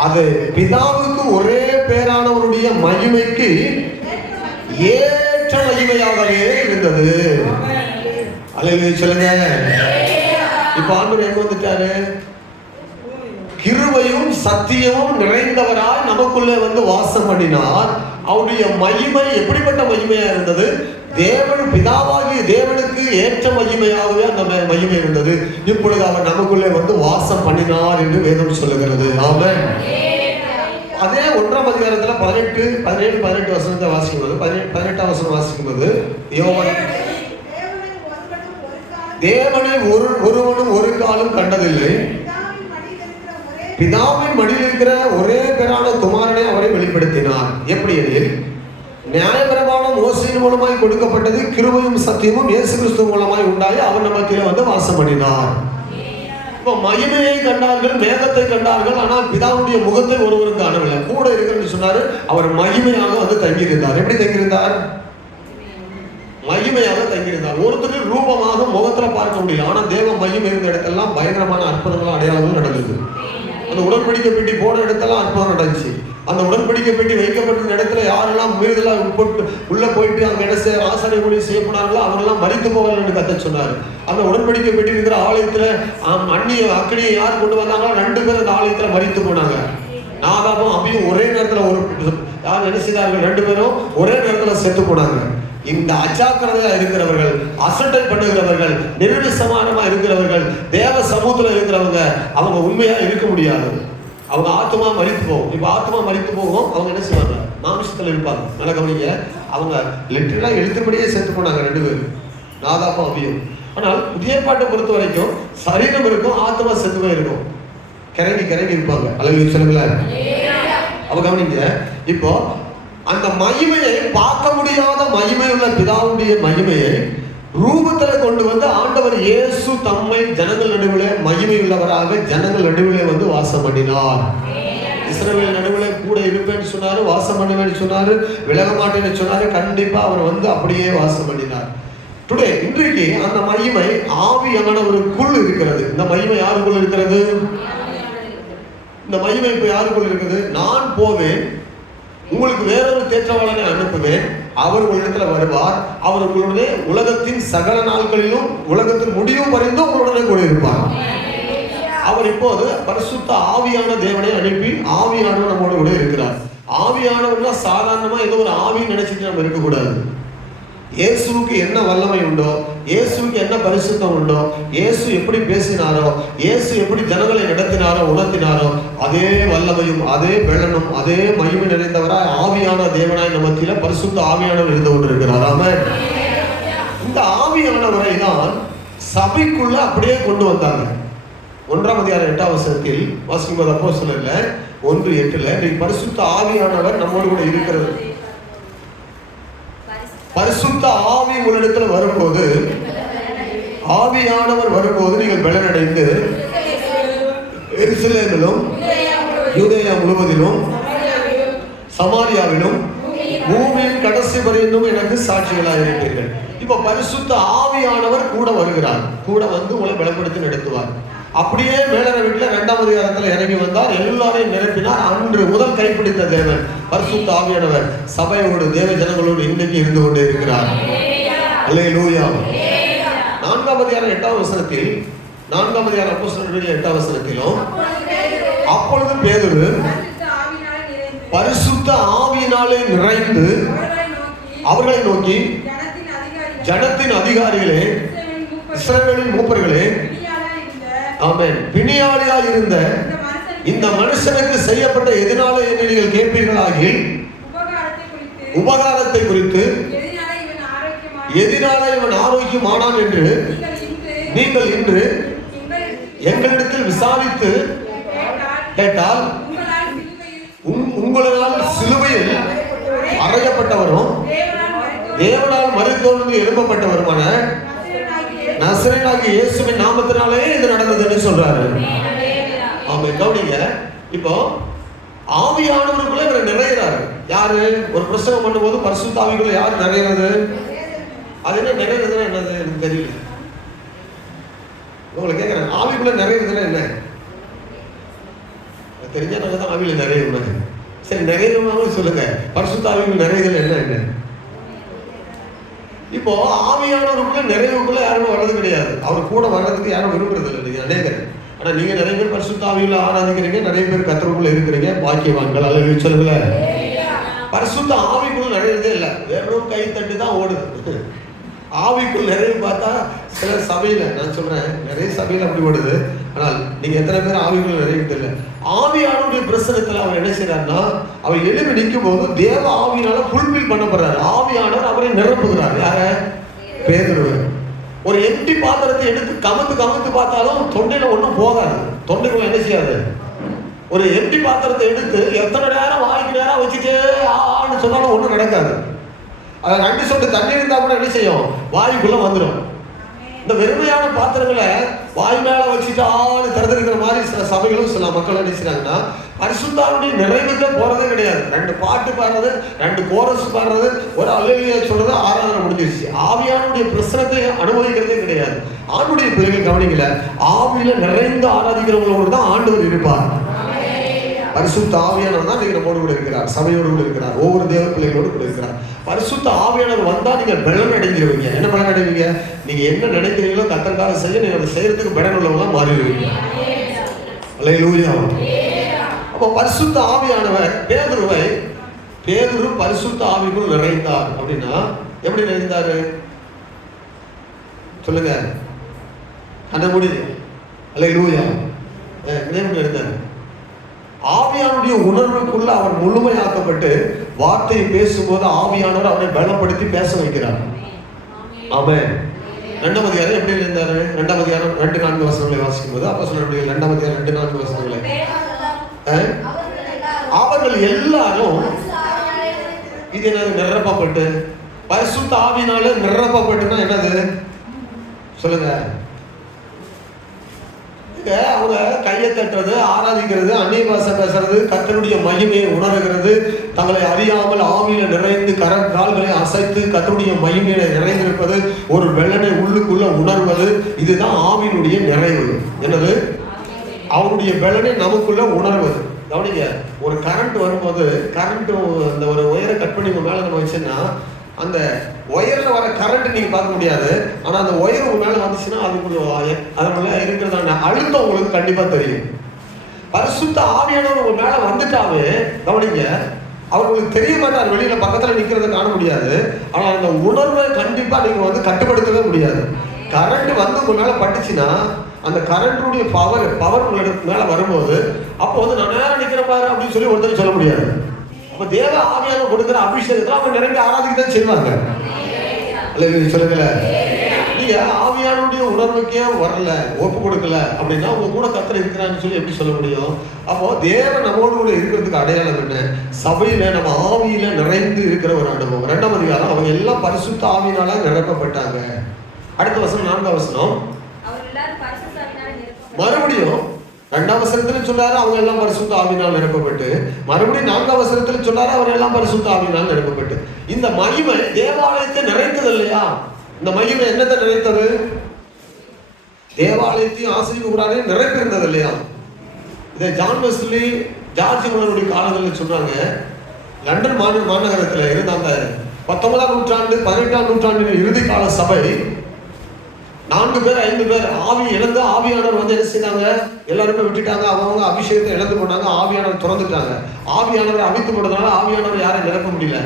அது பிதாவுக்கு ஒரே பேரானவருடைய மகிமைக்கு ஏற்ற மகிமையாகவே இருந்தது. அல்லேலூயா சொல்லுங்க. இப்ப ஆண்டவர் எங்க வந்துட்டாரு? கிருபையும் சத்தியமும் நிறைந்தவராய் நமக்குள்ளே வந்து வாசம் பண்ணினார். அவருடைய மகிமை எப்படிப்பட்ட மகிமையா இருந்தது? தேவன் பிதாவாகிய தேவனுக்கு ஏற்ற மகிமையாகவே அந்த மகிமை இருந்தது. இப்பொழுது அவர் நமக்குள்ளே வந்து வாசம் பண்ணினார் என்று வேதம் சொல்லுகிறது. ஆமென். அதே 1ஆம் அதிகாரத்துல 17 வசனத்தை வாசிக்கும்போது, 18ஆம் வசனம் வாசிக்கும்போது, யோவான் தேவனை ஒருவனும் ஒரு காலம் கண்டதில்லை, பிதாவின் மடியில் இருக்கிற ஒரே பேரான குமாரனை அவரை வெளிப்படுத்தினார். எப்படி எனில், நியாயப்பிரமாணம் மோசையின் மூலமாய் கொடுக்கப்பட்டது, கிருபையும் சத்தியமும் இயேசு கிறிஸ்து மூலமாய் உண்டாகி அவர் நமக்கிலே வந்து வாசம் பண்ணினார். இப்போ மகிமையை கண்டார்கள், மேகத்தை கண்டார்கள், ஆனால் பிதாவுடைய முகத்தை ஒருவரும் காணவில்லை. கூட இருக்கிறன்னு சொன்னாரு. அவர் மகிமையாக வந்து தங்கியிருந்தார். எப்படி தங்கியிருந்தார்? மகிமையாக தங்கியிருந்தார். ஒருத்தர் ரூபமாக முகத்துல பார்க்க முடியல, ஆனா தேவ மகிமை இருந்த இடத்தெல்லாம் பயங்கரமான அற்புதங்களும் அடையாளங்களும் நடந்தது. அந்த உடன்படிக்கை பெட்டி போன இடத்தெல்லாம் அற்புதம் நடந்துச்சு. அந்த உடன்படிக்கை பெட்டி வைக்கப்பட்ட இடத்துல யாரெல்லாம் மீறுதலாக உட்பட்டு உள்ள போயிட்டு அங்க என்ன செய்ய ஆசாரிய ஊழியம் செய்யப்படாங்களோ அவரெல்லாம் மரித்து போவார்கள் என்று கத்த சொன்னார். அந்த உடன்படிக்கை பெட்டி இருக்கிற ஆலயத்துல அந்நிய அக்னியை யார் கொண்டு வந்தாங்களோ 2 பேர் அந்த ஆலயத்துல மரித்து போனாங்க. நாதாபும் அபியும் ஒரே நேரத்துல யார் என்ன செய்தார்கள்? 2 பேரும் ஒரே நேரத்துல செத்து போனாங்க. இந்த அஜாக்கிரதையா இருக்கிறவர்கள், அசட்டை பண்ணுகிறவர்கள், நிர்விசமானமா இருக்கிறவர்கள், தேவ சமூகத்துல இருக்கிறவங்க, அவங்க உண்மையா இருக்க முடியாது. அவங்க ஆத்மா மரித்து போகும். இப்ப ஆத்மா மரித்து போகும். அவங்க என்ன செய்வாங்க? மாமிசத்துல இருப்பாங்க. நல்ல கவனிங்க. அவங்க லிட்டரலா எழுத்துப்படியே செத்து போனாங்க 2 பேரும், நாதாபும் அபியும். ஆனால் புதிய பாட்டை பொறுத்த வரைக்கும் சரீரம் இருக்கும், ஆத்மா செத்து போய் இருக்கும். கிறங்கி இருப்பாங்க. அல்லேலூயா சொல்லுங்களேன். அப்ப கவனிங்க. இப்போ அந்த மகிமையை, பார்க்க முடியாத மகிமை உள்ள பிதாவுடைய மகிமையை ரூபத்துல கொண்டு வந்து ஆண்டவர் இயேசு தம்மை ஜனங்கள் நடுவிலே மகிமை உள்ளவராக ஜனங்கள் நடுவிலே வந்து வாசம் பண்ணினார். இஸ்ரவேல் நடுவிலே கூட இருப்பேன்னு சொன்னாரு, வாசம் பண்ணுவேன்னு சொன்னாரு, விலக மாட்டேன்னு சொன்னாரு. கண்டிப்பா அவர் வந்து அப்படியே வாசம் பண்ணினார். டுடே இன்றைக்கு அந்த மகிமை ஆவியானவருக்குள் இருக்கிறது. இந்த மகிமை யாருக்குள் இருக்கிறது? இந்த மகிமை இப்ப யாருக்குள் இருக்குது? நான் போவேன், உங்களுக்கு வேறொரு தேற்றவாளனை அனுப்புவேன், அவர் உங்களிடத்துல வருவார், அவர் உங்களுடைய உலகத்தின் சகல நாட்களிலும் உலகத்தின் முடிவு வரைந்து உங்களுடனே கூட இருப்பார். அவர் இப்போது பரிசுத்த ஆவியான தேவனை அனுப்பி ஆவியானவர் நம்மோடு கூட இருக்கிறார். ஆவியானவர்னா சாதாரணமா ஏதோ ஒரு ஆவின்னு நினைச்சிட்டு நம்ம இருக்கக்கூடாது. இயேசுவுக்கு என்ன வல்லமை உண்டோ, இயேசுவுக்கு என்ன பரிசுத்தம் உண்டோ, இயேசு எப்படி பேசினாரோ, இயேசு எப்படி ஜனங்களை நடத்தினாரோ உணர்த்தினாரோ, அதே வல்லமையும் அதே பெலனும் அதே மகிமை நிறைந்தவராய் ஆவியான தேவனாய் நமத்தில பரிசுத்த ஆவியானவர் இருந்து கொண்டிருக்கிறார். ஆமென். இந்த ஆவியானவரை தான் சபைக்குள்ள அப்படியே கொண்டு வந்தாங்க. 1ஆம் அதிகாரம் 8ஆம் வசனத்தில் வாசிக்கும்போது அப்போஸ்தலர்ல 1:8 பரிசுத்த ஆவியானவர் நம்மோடு கூட இருக்கிறது. பரிசுத்த ஆவி உங்களிடத்தில் வரும்போது, ஆவியானவர் வரும்போது நீங்கள் பலனடைந்து எருசலேமிலும் யூதேயா முழுவதிலும் சமாரியாவிலும் பூமியின் கடைசி வரையிலும் எனக்கு சாட்சிகளாக இருப்பீர்கள். இப்ப பரிசுத்த ஆவியானவர் கூட வருகிறார். கூட வந்து உங்களை பலப்படுத்தி நடத்துவார். அப்படியே மேலற வீட்டில் 2ஆம் அதிகாரத்தில் இறங்கி வந்தார், எல்லாரையும் நிரப்பினார். அன்று முதல் கைப்பிடித்த தேவன் பரிசுத்த ஆவியானவர் சபையோடு தேவ ஜனங்களோடு இன்றைக்கு இருந்து கொண்டே இருக்கிறார். அல்லேலூயா. 4ஆம் அதிகாரம் 8ஆம் வசனத்தில், 4ஆம் அதிகாரம் அப்போஸ்தலர்கள் 8ஆம் வசனத்திலும், அப்பொழுது பேதுரு பரிசுத்த ஆவியினாலே நிறைந்து அவர்களை நோக்கி, ஜனத்தின் அதிகாரிகளே, இஸ்ரவேலின் மூப்பர்களே, ஆமென், பிணியாளியா இருந்த இந்த மனுஷனுக்கு செய்யப்பட்ட எதனால என்று நீங்கள் கேட்பீர்களாகில், உபகாரத்தை குறித்து எதனால இவன் ஆரோக்கியமானான் என்று நீங்கள் இன்று எங்களிடத்தில் விசாரித்து கேட்டால் உங்களால் சிலுவையில் அறையப்பட்டவரும் தேவனால் மருத்துவம் எழுப்பப்பட்டவருமான நசரேயனாகிய இயேசுவின் நாமத்தினாலே இது நடந்ததுன்னு சொல்றாரு. ஆமா, கவனிங்க. இப்போ ஆவியானவருக்குள்ள இவர் நிறையிறாரு. யாரு? ஒரு பிரசங்கம் பண்ணும்போது பரிசுத்த ஆவிக்குள்ள யார் நிறையிறது? அது என்ன நிறையிறதுன்னா என்னது எனக்கு தெரியல. உங்களை கேட்கிறேன், ஆவிக்குள்ள நிறையிறதுன்னா என்ன தெரிஞ்சா நாங்க தான் ஆவியில நிறைய. சரி, நிறைய சொல்லுங்க. பரிசுத்த ஆவிக்குள்ள நிறையதுல என்ன? இப்போ ஆவியானவருக்குள்ள நிறைவுக்குள்ள யாரும் வர்றது கிடையாது. அவர் கூட வர்றதுக்கு யாரும் விரும்புறது இல்லை. நீங்க அநேகர். ஆனா நீங்க நிறைய பேர் பரிசுத்த ஆவியில ஆராதிக்கிறீங்க, நிறைய பேர் கர்த்தருக்குள்ள இருக்கிறீங்க. பாக்கியவான்கள். அல்லேலூயா சொல்லுங்களே. பரிசுத்த ஆவிக்குள்ள நிறையதே இல்லை, வெறும் கை தட்டி தான் ஓடுது. ஆவிக்குள் நிறைய பார்த்தா சில சபையில, நான் சொல்றேன் நிறைய சபையில அப்படி ஓடுது. ஆனால் நீங்க எத்தனை பேர் ஆவிக்குள்ள நிறைய இல்லை? ஆவியானுடைய பிரசனத்துல அவர் என்ன செய்யறாருன்னா, அவர் எழுப்பி நிற்கும் போது தேவ ஆவியினால ஃபுல்பில் பண்ணப்படுறாரு. ஆவியானவர் அவரை நிரப்புகிறார். யார? பேதுரு. ஒரு எம்டி பாத்திரத்தை எடுத்து கமத்து பார்த்தாலும் தொண்டையில ஒன்றும் போகாது. தொண்டைக்குள்ள என்ன செய்யாது? ஒரு எம்டி பாத்திரத்தை எடுத்து எத்தனை நேரம் வாய்க்கு நேரம் வச்சுட்டே ஆன்னு சொன்னாலும் ஒன்றும் நடக்காது. அதை 2 சொட்டு தண்ணி இருந்தா கூட என்ன செய்யும்? வாயுக்குள்ள வந்துடும். இந்த வெறுமையான பாத்திரங்களை வாயு மேல வச்சுட்டு ஆளு திறந்திருக்கிற மாதிரி சில சபைகளும் சில மக்கள் என்ன செய்றாங்கன்னா, பரிசுத்தாவினுடைய நிறைவுக்கு போறதே கிடையாது. 2 பாட்டு பாடுறது, 2 கோரஸ் பாடுறது, ஒரு அல்லேலூயா சொல்றது, ஆராதனை முடிஞ்சிருச்சு. ஆவியானுடைய பிரசனத்தை அனுபவிக்கிறதே கிடையாது. ஆண்டுடைய பிள்ளைகள் கவனிக்கல, ஆவியில நிறைந்து ஆராதிக்கிறவங்களோடு தான் ஆண்டவர் இருப்பார். பரிசுத்த ஆவியானவர் தான் நீங்க நம்மோடு கூட இருக்கிறார், சபையோடு கூட இருக்கிறார், ஒவ்வொரு தேவ பிள்ளைகளோடு கூட இருக்கிறார். பரிசுத்த ஆவியானவர் வந்தா நீங்க பலன் அடைஞ்சிருவீங்க. என்ன பலன் அடைவீங்க? நீங்க என்ன நினைக்கிறீங்களோ கர்த்தருக்காக செய்ய நீங்க அதை செய்யறதுக்கு பலன் உள்ளவங்களா மாறிடுவீங்க. அல்லேலூயா. அப்போ பரிசுத்த ஆவியானவர் பேதுரு பரிசுத்த ஆவிக்குள் நிறைந்தார். அப்படின்னா எப்படி நிறைந்தாரு சொல்லுங்க? கண்ண முடியுது. அல்லேலூயா. நிறைந்தார். ஆவியானுடைய உணர்வுக்குள்ள அவர் முழுமையாக்கப்பட்டு வார்த்தையை பேசும்போது ஆவியானவர் அவரை பலப்படுத்தி பேச வைக்கிறார். ஆமென். 2ஆம் அதிகாரம் எப்படி இருந்தாரு? 2ஆம் அதிகாரம் 2-4 வசனங்களை வாசிக்கும் போது அப்போஸ்தலர்களுடைய 2ஆம் அதிகாரம் 2-4 வசனங்களை, அவர்கள் எல்லாரும் இது என்னது? நிரப்பப்பட்டு. பரிசுத்த ஆவியினால நிரப்பப்பட்டுன்னா என்னது சொல்லுங்க? அவங்க கையை தட்டுறது, ஆராதிக்கிறது, அந்நிய பாஷை பேசுறது, கர்த்தருடைய மகிமையை உணர்கிறது, தங்களை அறியாமல் ஆவியில நிறைந்து கால்களை அசைத்து கர்த்தருடைய மகிமையில நிறைந்திருப்பது, ஒரு வெள்ளனை உள்ளுக்குள்ள உணர்வது, இதுதான் ஆவியினுடைய நிறைவு. என்னது? அவருடைய வெள்ளனை நமக்குள்ள உணர்வது. கவனிங்க, ஒரு கரண்ட் வரும்போது கரண்ட் அந்த ஒரு ஒயரை கட் பண்ணி மேல நம்ம வச்சோன்னா அந்த ஒயர்ல வர கரண்ட் நீங்க பார்க்க முடியாது. ஆனா அந்த ஒயர் உங்க மேல வந்துச்சுன்னா அதுக்குள்ள இருக்கிறதான அழுத்தம் உங்களுக்கு கண்டிப்பா தெரியும். பரிசுத்த ஆவியானவர் உங்க மேல வந்துட்டாவே கவனிங்க, அவங்களுக்கு தெரிய மாட்டார், வெளியில பக்கத்துல நிக்கிறத காண முடியாது. ஆனா அந்த உணர்வை கண்டிப்பா நீங்க கட்டுப்படுத்தவே முடியாது. கரண்ட் வந்து உங்க மேல பட்டுச்சுன்னா அந்த கரண்டுடைய பவர் உங்களுக்கு மேல வரும்போது அப்போ நான் நேரம் நிக்கிற பாரு அப்படின்னு சொல்லி ஒருத்தர் சொல்ல முடியாது. அப்ப தேவ ஆவியானவர் கொடுக்கிற அபிஷேகத்துல அவங்க நிறைய ஆராதிக்கதான் செய்வாங்க. சொல்லுங்கள, நீங்க ஆவியானுடைய உணர்வுக்கே வரல, ஒப்பு கொடுக்கல அப்படின்னா உங்க கூட கர்த்தர் இருக்கிறான்னு சொல்லி எப்படி சொல்ல முடியும்? அப்போ தேவன் நம்மோடு கூட இருக்கிறதுக்கு அடையாளம் என்ன? சபையில நம்ம ஆவியில நிறைந்து இருக்கிற ஒரு அனுபவம். 2ஆம் அதிகாரம் அவங்க எல்லாம் பரிசுத்த ஆவியினால நிரப்பப்பட்டாங்க. அடுத்த வசனம் 4ஆம் வசனம், மறுபடியும் 2ஆம் வசனத்துல சொன்னாரு அவங்க எல்லாம் பரிசுத்த ஆவியினால் நிரப்பப்பட்டு, மறுபடியும் 4ஆம் வசனத்துல சொன்னாரு அவர் எல்லாம் பரிசுத்த ஆவியினால் நிரப்பப்பட்டு. இந்த மகிமை தேவாலயத்தை நிறைத்தது இல்லையா? இந்த மகிமை என்னத்தை நிறைத்தது? தேவாலயத்தையும் ஆசீர்வதிக்கிறாரே நிறைந்திருந்தது இல்லையா? இதை ஜான் வெஸ்லி ஜார்ஜ் முல்லருடைய காலங்களில் சொல்றாங்க. லண்டன் மாநகரத்தில் இருந்த அந்த 19ஆம் நூற்றாண்டு 18ஆம் நூற்றாண்டின் இறுதி கால சபை 4 பேர் 5 பேர் ஆவி இழந்து ஆவியானவர் என்ன செய்தாங்க? எல்லாருமே விட்டுட்டாங்க. அவங்க அபிஷேகத்தை இழந்து போனாங்க. ஆவியானவர் திறந்துட்டாங்க. ஆவியானவர் அவித்து போட்டதுனால ஆவியானவர் யாரும் நிரப்ப முடியல.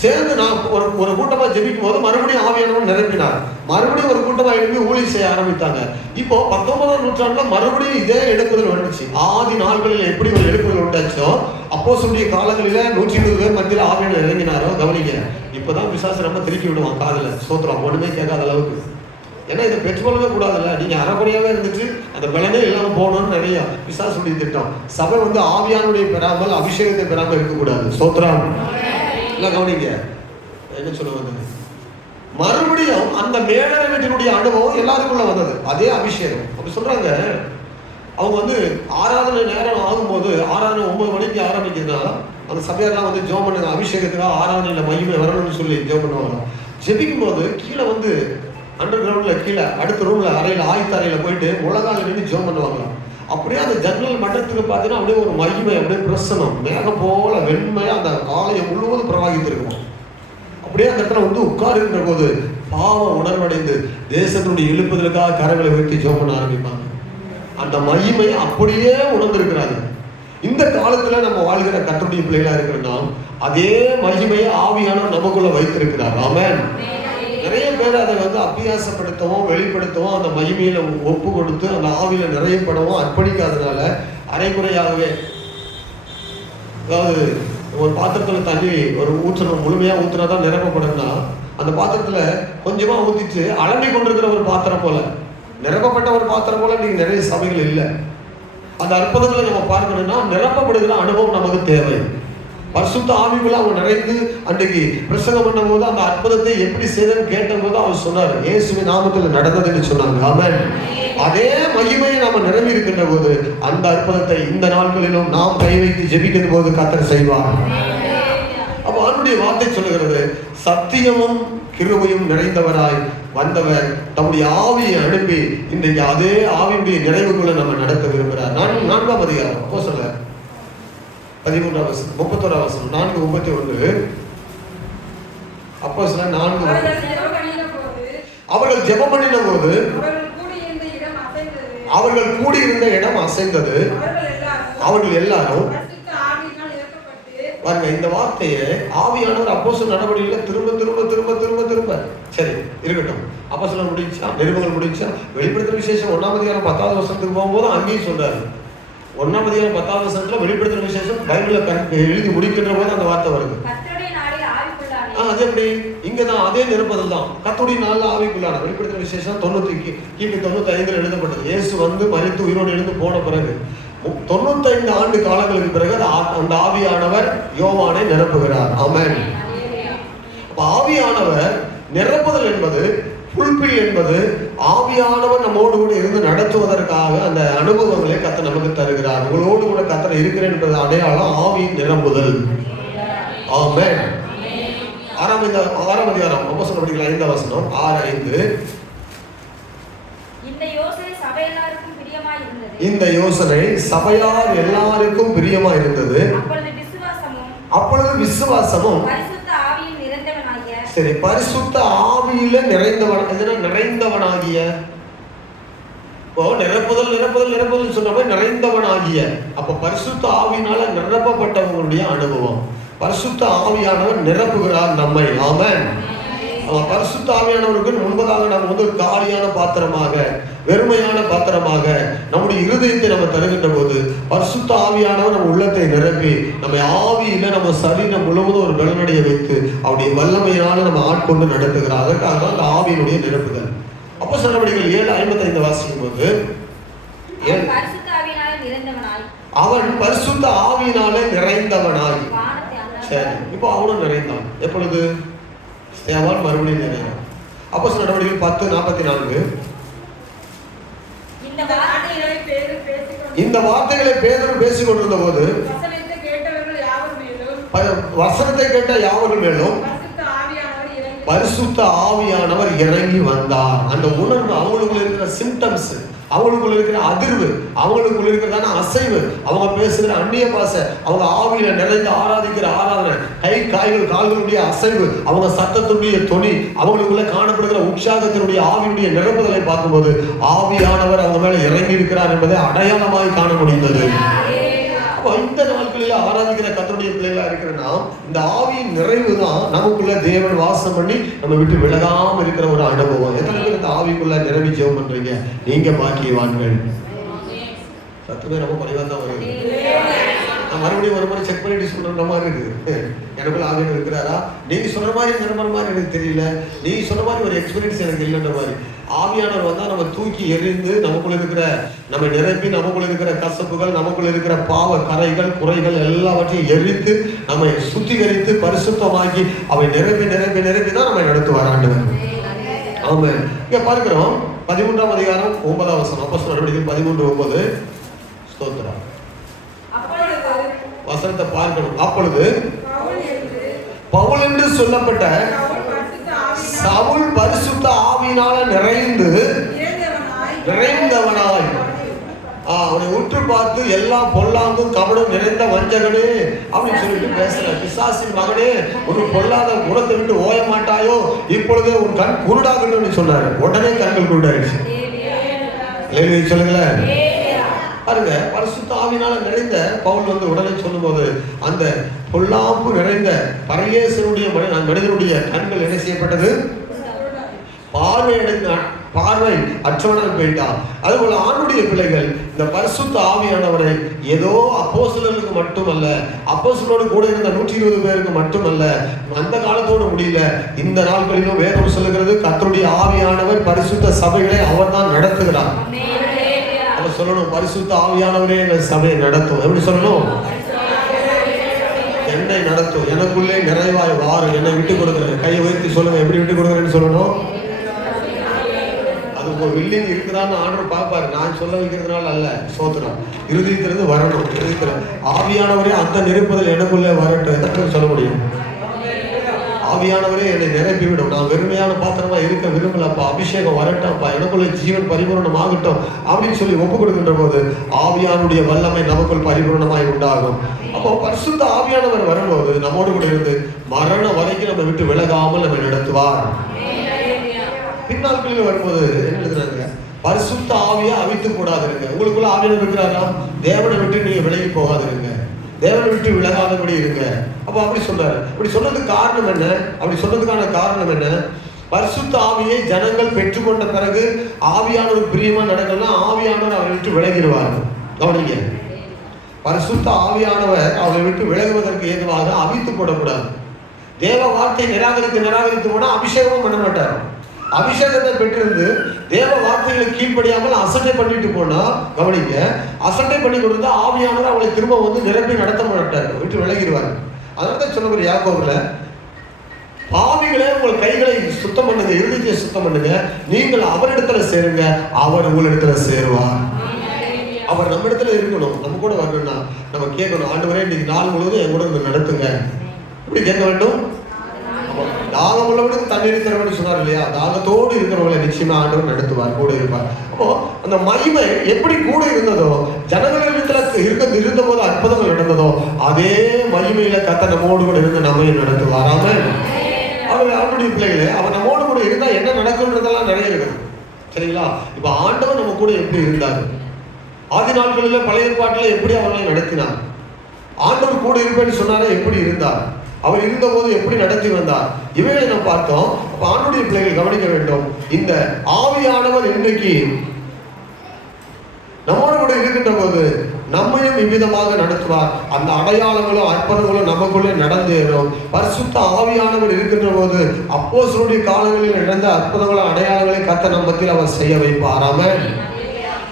சேர்ந்து நான் ஒரு கூட்டமா ஜெபிக்கும் போது மறுபடியும் ஆவியானவர் நிரப்பினார். மறுபடியும் ஒரு கூட்டமா எழுப்பி ஊழியம் செய்ய ஆரம்பித்தாங்க. இப்போ 19ஆம் நூற்றாண்டுல மறுபடியும் இதே எடுப்புதல் வந்துச்சு. ஆதி நாள்களில் எப்படி ஒரு எடுப்புதல் உண்டாச்சோ அப்போஸ்தலருடைய காலங்களில 120 பேர் மத்தியில் ஆவியானவர் இறங்கினாரோ கவனிக்க. இப்பதான் விசுவாசம் ரொம்ப திருப்பி விடுவான் காதுல. ஸ்தோத்திரம். ஒண்ணுமே கேட்காத அளவுக்கு ஏன்னா இதை பெற்றுக்கொள்ளவே கூடாதுல்ல. நீங்க அறக்குறையாவே இருந்துட்டு அந்த பலனே இல்லாம போகணும்னு நிறைய பிசாசுடைய திட்டம். சபை வந்து ஆவியானுடைய பெறாமல் அபிஷேகத்தை பெறாமல் இருக்கக்கூடாது. ஸ்தோத்திரம். இல்ல கவனிங்க, என்ன சொல்ல வந்தது, மறுபடியும் அந்த மேடரை வீட்டினுடைய அனுபவம் எல்லாருக்குள்ள வந்தது, அதே அபிஷேகம். அப்படி சொல்றாங்க, அவங்க வந்து ஆராதனை நேரம் ஆகும்போது, ஆராதனை 9 மணிக்கு ஆரம்பிக்குதுன்னா அந்த சபையெல்லாம் வந்து ஜெபம் பண்ணுங்க, அபிஷேகத்துக்காக ஆராதனையில் மகிமை வரணும்னு சொல்லி ஜெபம் பண்ணுவாங்க. ஜெபிக்கும் போது கீழே வந்து அண்டர் கிரவுண்ட்ல கீழே அடுத்த ரூம்ல அறையில் ஆயத்த அறையில் போயிட்டு உலகால நின்று ஜெபம் பண்ணுவாங்க. அப்படியே அந்த ஜன்னல் மட்டத்துக்கு பார்த்தீங்கன்னா அப்படியே ஒரு மகிமை, அப்படியே பிரசனம் மேகம் போல வெண்மையா அந்த ஆலயம் முழுவதும் பிரவாகித்து இருக்கும். அப்படியே அந்த இடத்துல வந்து உட்காருகின்ற போது பாவம் உணர்வடைந்து தேசத்தினுடைய எழுப்புதலுக்காக கரங்களை உயர்த்தி ஜெபம் பண்ண ஆரம்பிப்பாங்க. அந்த மகிமையை அப்படியே உணர்ந்திருக்கிறாங்க. இந்த காலத்துல நம்ம வாழ்கிற கர்த்தருடைய பிள்ளைகளா இருக்கிறோம்னா அதே மகிமையை ஆவியானவர் நமக்குள்ள வைத்திருக்கிறார். ஆமென். நிறைய பேர் அதை வந்து அபியாசப்படுத்தவும் வெளிப்படுத்தவும் அந்த மகிமையில ஒப்பு கொடுத்து அந்த ஆவியில நிறையப்படவும் அர்ப்பணிக்காதனால அரைக்குறையாகவே, அதாவது ஒரு பாத்திரத்துல தண்ணி ஒரு ஊற்றணும், முழுமையா ஊற்றினாதான் நிரப்பப்படும்னா அந்த பாத்திரத்துல கொஞ்சமா ஊத்திட்டு அலம்பி கொண்டிருக்கிற ஒரு பாத்திரம் போல, நிரப்பப்பட்ட ஒரு பாத்திரம் போல நீங்க நிறைய சபைகள் இல்லை. அந்த அற்புதங்களை நம்ம பார்க்கணும்னா நிரப்பப்படுகிற அனுபவம் நமக்கு தேவை. பரிசுத்த ஆவிக்குள்ள அவங்க நிறைந்து அன்றைக்கு பிரசங்கம் பண்ணும் போது அந்த அற்புதத்தை எப்படி செய்தன்னு கேட்ட போது அவர் சொன்னார், இயேசுவின் நாமத்தில் நடந்ததுன்னு சொன்னாங்க. ஆமென். அதே மகிமையை நாம நிரம்பி இருக்கின்ற போது அந்த அற்புதத்தை இந்த நாட்களிலும் நாம் கை வைத்து ஜெபிக்கிற போது கர்த்தர் செய்வார். அப்ப அவருடைய வார்த்தை சொல்லுகிறது, சத்தியமும் கிருபையும் நிறைந்தவராய் வந்தவர் தம்முடைய ஆவியை அனுப்பி இன்றைக்கு அதே ஆவியுடைய நிறைவுக்குள்ள நம்ம நடத்த விரும்புகிறார். 4ஆம் அதிகாரம் அப்போஸ்தலர் 13ஆம் வசனம் 31ஆம் வசனம் 4:31. அப்போஸ்தலர் 4. அவர்கள் ஜெபம் பண்ணின போது அவர்கள் கூடியிருந்த இடம் அசைந்தது. அவர்கள் எல்லாரும் பாருங்க, இந்த வார்த்தையை ஆவியானவர் அப்போஸ்தலர் நடவடிக்கையில திரும்ப திரும்ப திரும்ப திரும்ப திரும்ப சரி இருக்கட்டும். அப்போஸ்தலர் முடிச்சா, நிருபங்கள் முடிச்சா, வெளிப்படுத்துற விசேஷம் 1ஆம் அதிகாரம் 10வது வசனத்துக்கு போகும்போது அங்கேயும் சொல்றாரு. 1ஆம் அதிகாரம் 10வது வசனத்துல வெளிப்படுத்துற விசேஷம் பைபிள்ல எழுதி முடிக்கின்ற போது அந்த வார்த்தை வருது. அது எப்படி இங்கதான் அதே நிருப்பதில் தான் கர்த்தருடைய நாள்ல ஆவிக்குள்ளான வெளிப்படுத்துற விசேஷம் 95 எழுதப்பட்டது. இயேசு வந்து மரித்து உயிரோடு எழுந்து போன பிறகு 95 ஆண்டு காலங்களுக்கு பிறகு அந்த ஆவியானவர் யோவானை நிரப்புகிறார். ஆமென். ஆவியானவர் நிரப்புதல் என்பது, புல்பில் என்பது ஆவியானவர் நம்மோடு கூட இருந்து நடத்துவதற்காக அந்த அனுபவங்களை கர்த்தர் நமக்கு தருகிறார். உங்களோடு கூட கர்த்தர் இருக்கிறேன் என்பது அடையாளம் ஆவியின் நிரம்புதல். ஆமென். 6ஆம் அதிகாரம் அப்போஸ்தலர் படிக்கலாம் 5ஆம் வசனம் 6:5. இந்த யோசனை சபையார் எல்லாருக்கும் பிரியமா இருந்தது. அப்பொழுது விசுவாசமும் சரி பரிசுத்த ஆவியில நிறைந்தவனாகிய நிரப்புதல் நிரப்புதல் நிரப்புதல் சொன்ன நிறைந்தவனாகிய, அப்ப பரிசுத்த ஆவியினால நிரப்பப்பட்டவங்களுடைய அனுபவம். பரிசுத்த ஆவியானவர் நிரப்புகிறார் நம்மை. ஆமென். பரிசுத்த ஆவியானவருக்கு முன்பதாக நம்ம வந்து ஒரு காலியான பாத்திரமாக, வெறுமையான பாத்திரமாக நம்முடைய இருதயத்தை நம்ம தருகின்ற போது பரிசுத்த ஆவியானவர் நம்ம உள்ளத்தை நிரப்பி நம்ம ஆவியில நம்ம சரீரம் முழுவதும் ஒரு பலனடைய வைத்து அவருடைய வல்லமையினால நம்ம ஆட்கொண்டு நடத்துகிறார். அதற்காக தான் அந்த ஆவியினுடைய நிரப்புதல். அப்போஸ்தலர் நடவடிக்கைகள் 7:55 வாசிக்கும் போது அவன் பரிசுத்த ஆவியினாலே நிறைந்தவனாய். சரி, இப்போ அவனும் நிறைந்தான். எப்பொழுது? ஸ்தேவான் மறுபடியும் நிறைந்தான். அப்போஸ்தலர் நடவடிக்கைகள் 10:44. இந்த வார்த்தைகளை பேதுரு பேசிக் கொண்டிருந்த போது வசனத்தை கேட்ட யாவர்கள் மேலும் பரிசுத்த ஆவியானவர் இறங்கி வந்தார். அந்த உணர்வு, அவங்களுக்குள்ள இருக்கிற சிம்டம்ஸ், அவங்களுக்குள்ள இருக்கிற அதிர்வு, அவங்களுக்குள்ள இருக்கிறதான அசைவு, அவங்க பேசுகிற அந்நிய பாஷை, அவங்க ஆவியில நிறைந்து ஆராதிக்கிற ஆராதனை, கை காய்கள் கால்களுடைய அசைவு, அவங்க சத்தத்துடைய தொனி, அவங்களுக்குள்ள காணப்படுகிற உற்சாகத்தினுடைய ஆவியுடைய நிரப்புதலை பார்க்கும்போது ஆவியானவர் அவங்க மேல இறங்கி இருக்கிறார் என்பதை அடையாளமாய் காண முடிந்தது. அப்போ இந்த நாட்களில் ஆராதிக்கிற கர்த்தருடைய பிள்ளைகளா இருக்கிறனா இந்த ஆவியின் நிறைவு தான் நமக்குள்ள தேவன் வாசம் பண்ணி நம்ம விட்டு விலகாம இருக்கிற ஒரு அனுபவம். எத்தனை பேர் இந்த ஆவிக்குள்ள நிரம்பி ஜெபம் பண்றீங்க? நீங்க பாக்கியவான்கள். சத்துமே ரொம்ப குறைவா தான் வருது. நான் மறுபடியும் ஒரு முறை செக் பண்ணிட்டு சொல்ற மாதிரி இருக்குது. எனக்குள்ள ஆவியானவர் இருக்கிறாரா? நீங்க சொல்ற மாதிரி நிரம்புற மாதிரி எனக்கு தெரியல, நீங்க சொன்ன மாதிரி ஒரு எக்ஸ்பீரியன்ஸ் எனக்கு இல்லைன்ற மாதிரி. ஆவியானவர் வந்தா நம்ம தூக்கி எறிந்து நமக்குள்ள இருக்கிற நம்ம நிரப்பி நமக்குள்ள இருக்கிற கசப்புகள், நமக்குள்ள இருக்கிற பாவ கரைகள் குறைகள் எல்லாவற்றையும் எரித்து நம்மை சுத்திகரித்து பரிசுத்தமாக்கி அவை நிரப்பி நிரப்பி நிரப்பி தான் நம்ம நடத்துவார் ஆண்டவர். ஆமென். இங்க பார்க்கிறோம் 13ஆம் அதிகாரம் 9ஆம் வசனம். அப்போஸ்தலர் நடவடிக்கைகள் 13:9. ஸ்தோத்திரம். வசனத்தை பார்க்கணும். அப்பொழுது பவுல் என்று சொல்லப்பட்ட சவுல் பரிசுத்த ஆவியினால நிறைந்தவனாய் அவனை உற்று பார்த்து எல்லா பொல்லாங்கும் கபடும் நிறைந்த வஞ்சகனே அப்படின்னு சொல்லிட்டு பேசுற பிசாசின் மகனே, ஒரு பொல்லாத குணத்தை விட்டு ஓய மாட்டாயோ, இப்பொழுதே உன் கண் குருடாகணும்னு சொன்னாரு. உடனே கண்கள் குருடாயிடுச்சு. சொல்லுங்களேன். பாருங்க, பரிசுத்த ஆவியினால நிறைந்த பவுல் வந்து உடனே சொல்லும் போது அந்த பொல்லாப்பு நிறைந்த பரமேசனுடைய மனிதனுடைய கண்கள் என்ன செய்யப்பட்டது? பார்வை அற்றவனாக போயிட்டான். அதுபோல ஆணுடைய பிள்ளைகள் இந்த பரிசுத்த ஆவியானவரை ஏதோ அப்போஸ்தலர்களுக்கு மட்டுமல்ல, அப்போஸ்தலரோடு கூட இருந்த 120 பேருக்கு மட்டுமல்ல, அந்த காலத்தோடு முடியல, இந்த நாட்களிலும் வேதம் சொல்லுகிறது கர்த்தருடைய ஆவியானவர் பரிசுத்த சபைகளை அவர் தான் நடத்துகிறார். அவர் சொல்லணும், பரிசுத்த ஆவியானவரே எங்கள் சபையை நடத்தும். எப்படி சொல்லணும்? என்னை நடத்தும், எனக்குள்ளே நிறைவாய் வாரும், என்னை விட்டு கொடுக்குறேன். கையை உயர்த்தி சொல்லுங்க, எப்படி விட்டு கொடுக்குறேன்னு சொல்லணும். அது உங்க வில்லிங் இருக்குதான்னு ஆண்டவர் பார்ப்பாரு. நான் சொல்ல வைக்கிறதுனால அல்ல, சோத்திரம் இருதயத்திலிருந்து வரணும். ஆவியானவரே அந்த நிரப்புதல் எனக்குள்ளே வரட்டும். எத்தனை சொல்ல முடியும்? ஆவியானவரே என்னை நிரப்பி விடும். நான் வெறுமையான பாத்திரமா இருக்க விரும்பலப்பா, அபிஷேகம் வரட்டப்பா, எனக்குள்ள ஜீவன் பரிபூர்ணம் ஆகட்டும் அப்படின்னு சொல்லி ஒப்பு கொடுக்கின்ற போது ஆவியானுடைய வல்லமை நமக்குள் பரிபூர்ணமாய் உண்டாகும். அப்போ பரிசுத்த ஆவியானவர் வரும்போது நம்மோடு கூட இருந்து மரணம் வரைக்கும் நம்ம விட்டு விலகாமல் நம்ம நடத்துவார். பின்னாட்களில் வரும்போது என்ன எழுதுறாங்க? பரிசுத்த ஆவியை அவித்து போடாதிருங்க. உங்களுக்குள்ள ஆவியானவர் இருக்கிறாரா? தேவனை விட்டு நீங்க விலகி போகாதிருங்க, தேவனை விட்டு விலகாதபடி இருங்க. அப்ப அப்படி சொல்றாரு. அப்படி சொன்னதுக்கு காரணம் என்ன? அப்படி சொன்னதுக்கான காரணம் என்ன? பரிசுத்த ஆவியை ஜனங்கள் பெற்றுக்கொண்ட பிறகு ஆவியானவர் பிரியமா நடக்கணும்னா ஆவியானவர் அவரை விட்டு விலகிடுவார். கவனிங்க, பரிசுத்த ஆவியானவர் அவரை விட்டு விலகுவதற்கு ஏதுவாக அவித்து போடக்கூடாது. தேவ வார்த்தை நிராகரித்து போனா அபிஷேகமும் பண்ண மாட்டார். அபிஷேகத்தை பெற்றிருந்து தேவ வார்த்தைகளை கீழ்ப்படியாமல் அசட்டை பண்ணிட்டு போனா, கவனிங்க, அசட்டை பண்ணி கொடுத்தா ஆவியானவர் அவளை திரும்ப வந்து நிரப்பி நடத்த மாட்டார், விட்டு விலகிடுவார். அதனால சொல்ல யாக்கோபுல, பாவிகளே உங்கள் கைகளை சுத்தம் பண்ணுங்க, இருதயத்தை சுத்தம் பண்ணுங்க, நீங்கள் அவரிடத்துல சேருங்க, அவர் உங்களிடத்துல சேருவார். அவர் நம்ம இடத்துல இருக்கணும், நம்ம கூட வரணும்னா நம்ம கேட்கணும், ஆண்டவரே இன்னைக்கு நாள் முழுவதும் என் கூட நடத்துங்க. இப்படி கேட்க வேண்டும். தாகம் உள்ளவனுக்கு தண்ணீர் தரவன்னு சொன்னார் இல்லையா? தாகத்தோடு இருக்கிறவங்களை நிச்சயமா ஆண்டவர் நடத்துவார், கூட இருப்பார். அப்போ அந்த மகிமை எப்படி கூட இருந்ததோ, ஜனங்களிடத்துல இருந்த போது அற்புதங்கள் நடந்ததோ, அதே மகிமையில கர்த்தர் நம்மோடு கூட இருந்து நம்மையும் நடத்துவார். ஆமென். அவர் அவருடைய பிள்ளைகளே, அவர் நம்மோடு கூட இருந்தா என்ன நடக்கும்ன்றதெல்லாம் நிறைய இருக்குது. சரிங்களா? இப்ப ஆண்டவர் நம்ம கூட எப்படி இருந்தார்? ஆதி நாட்களில் பழைய ஏற்பாட்டில் எப்படி அவர்களை நடத்தினார்? ஆண்டவர் கூட இருப்பேன்னு சொன்னாரே, எப்படி இருந்தார்? அவர் இருந்த போது எப்படி நடத்தி வந்தார்? இவைகளை நாம் பார்த்தோம். அப்ப ஆண்டுடைய பிள்ளைகள் கவனிக்க வேண்டும். இந்த ஆவியானவர் இன்றைக்கு நம்மோடு கூட இருக்கின்ற போது நம்மையும் இவ்விதமாக நடத்துவார். அந்த அடையாளங்களும் அற்புதங்களும் நமக்குள்ளே நடந்தேறும். பரிசுத்த ஆவியானவர் இருக்கின்ற போது அப்போஸ்தலருடைய காலங்களில் நடந்த அற்புதங்களும் அடையாளங்களை கர்த்தர் நம்ம மத்தியில் அவர் செய்ய வைப்பார். ஆமென்.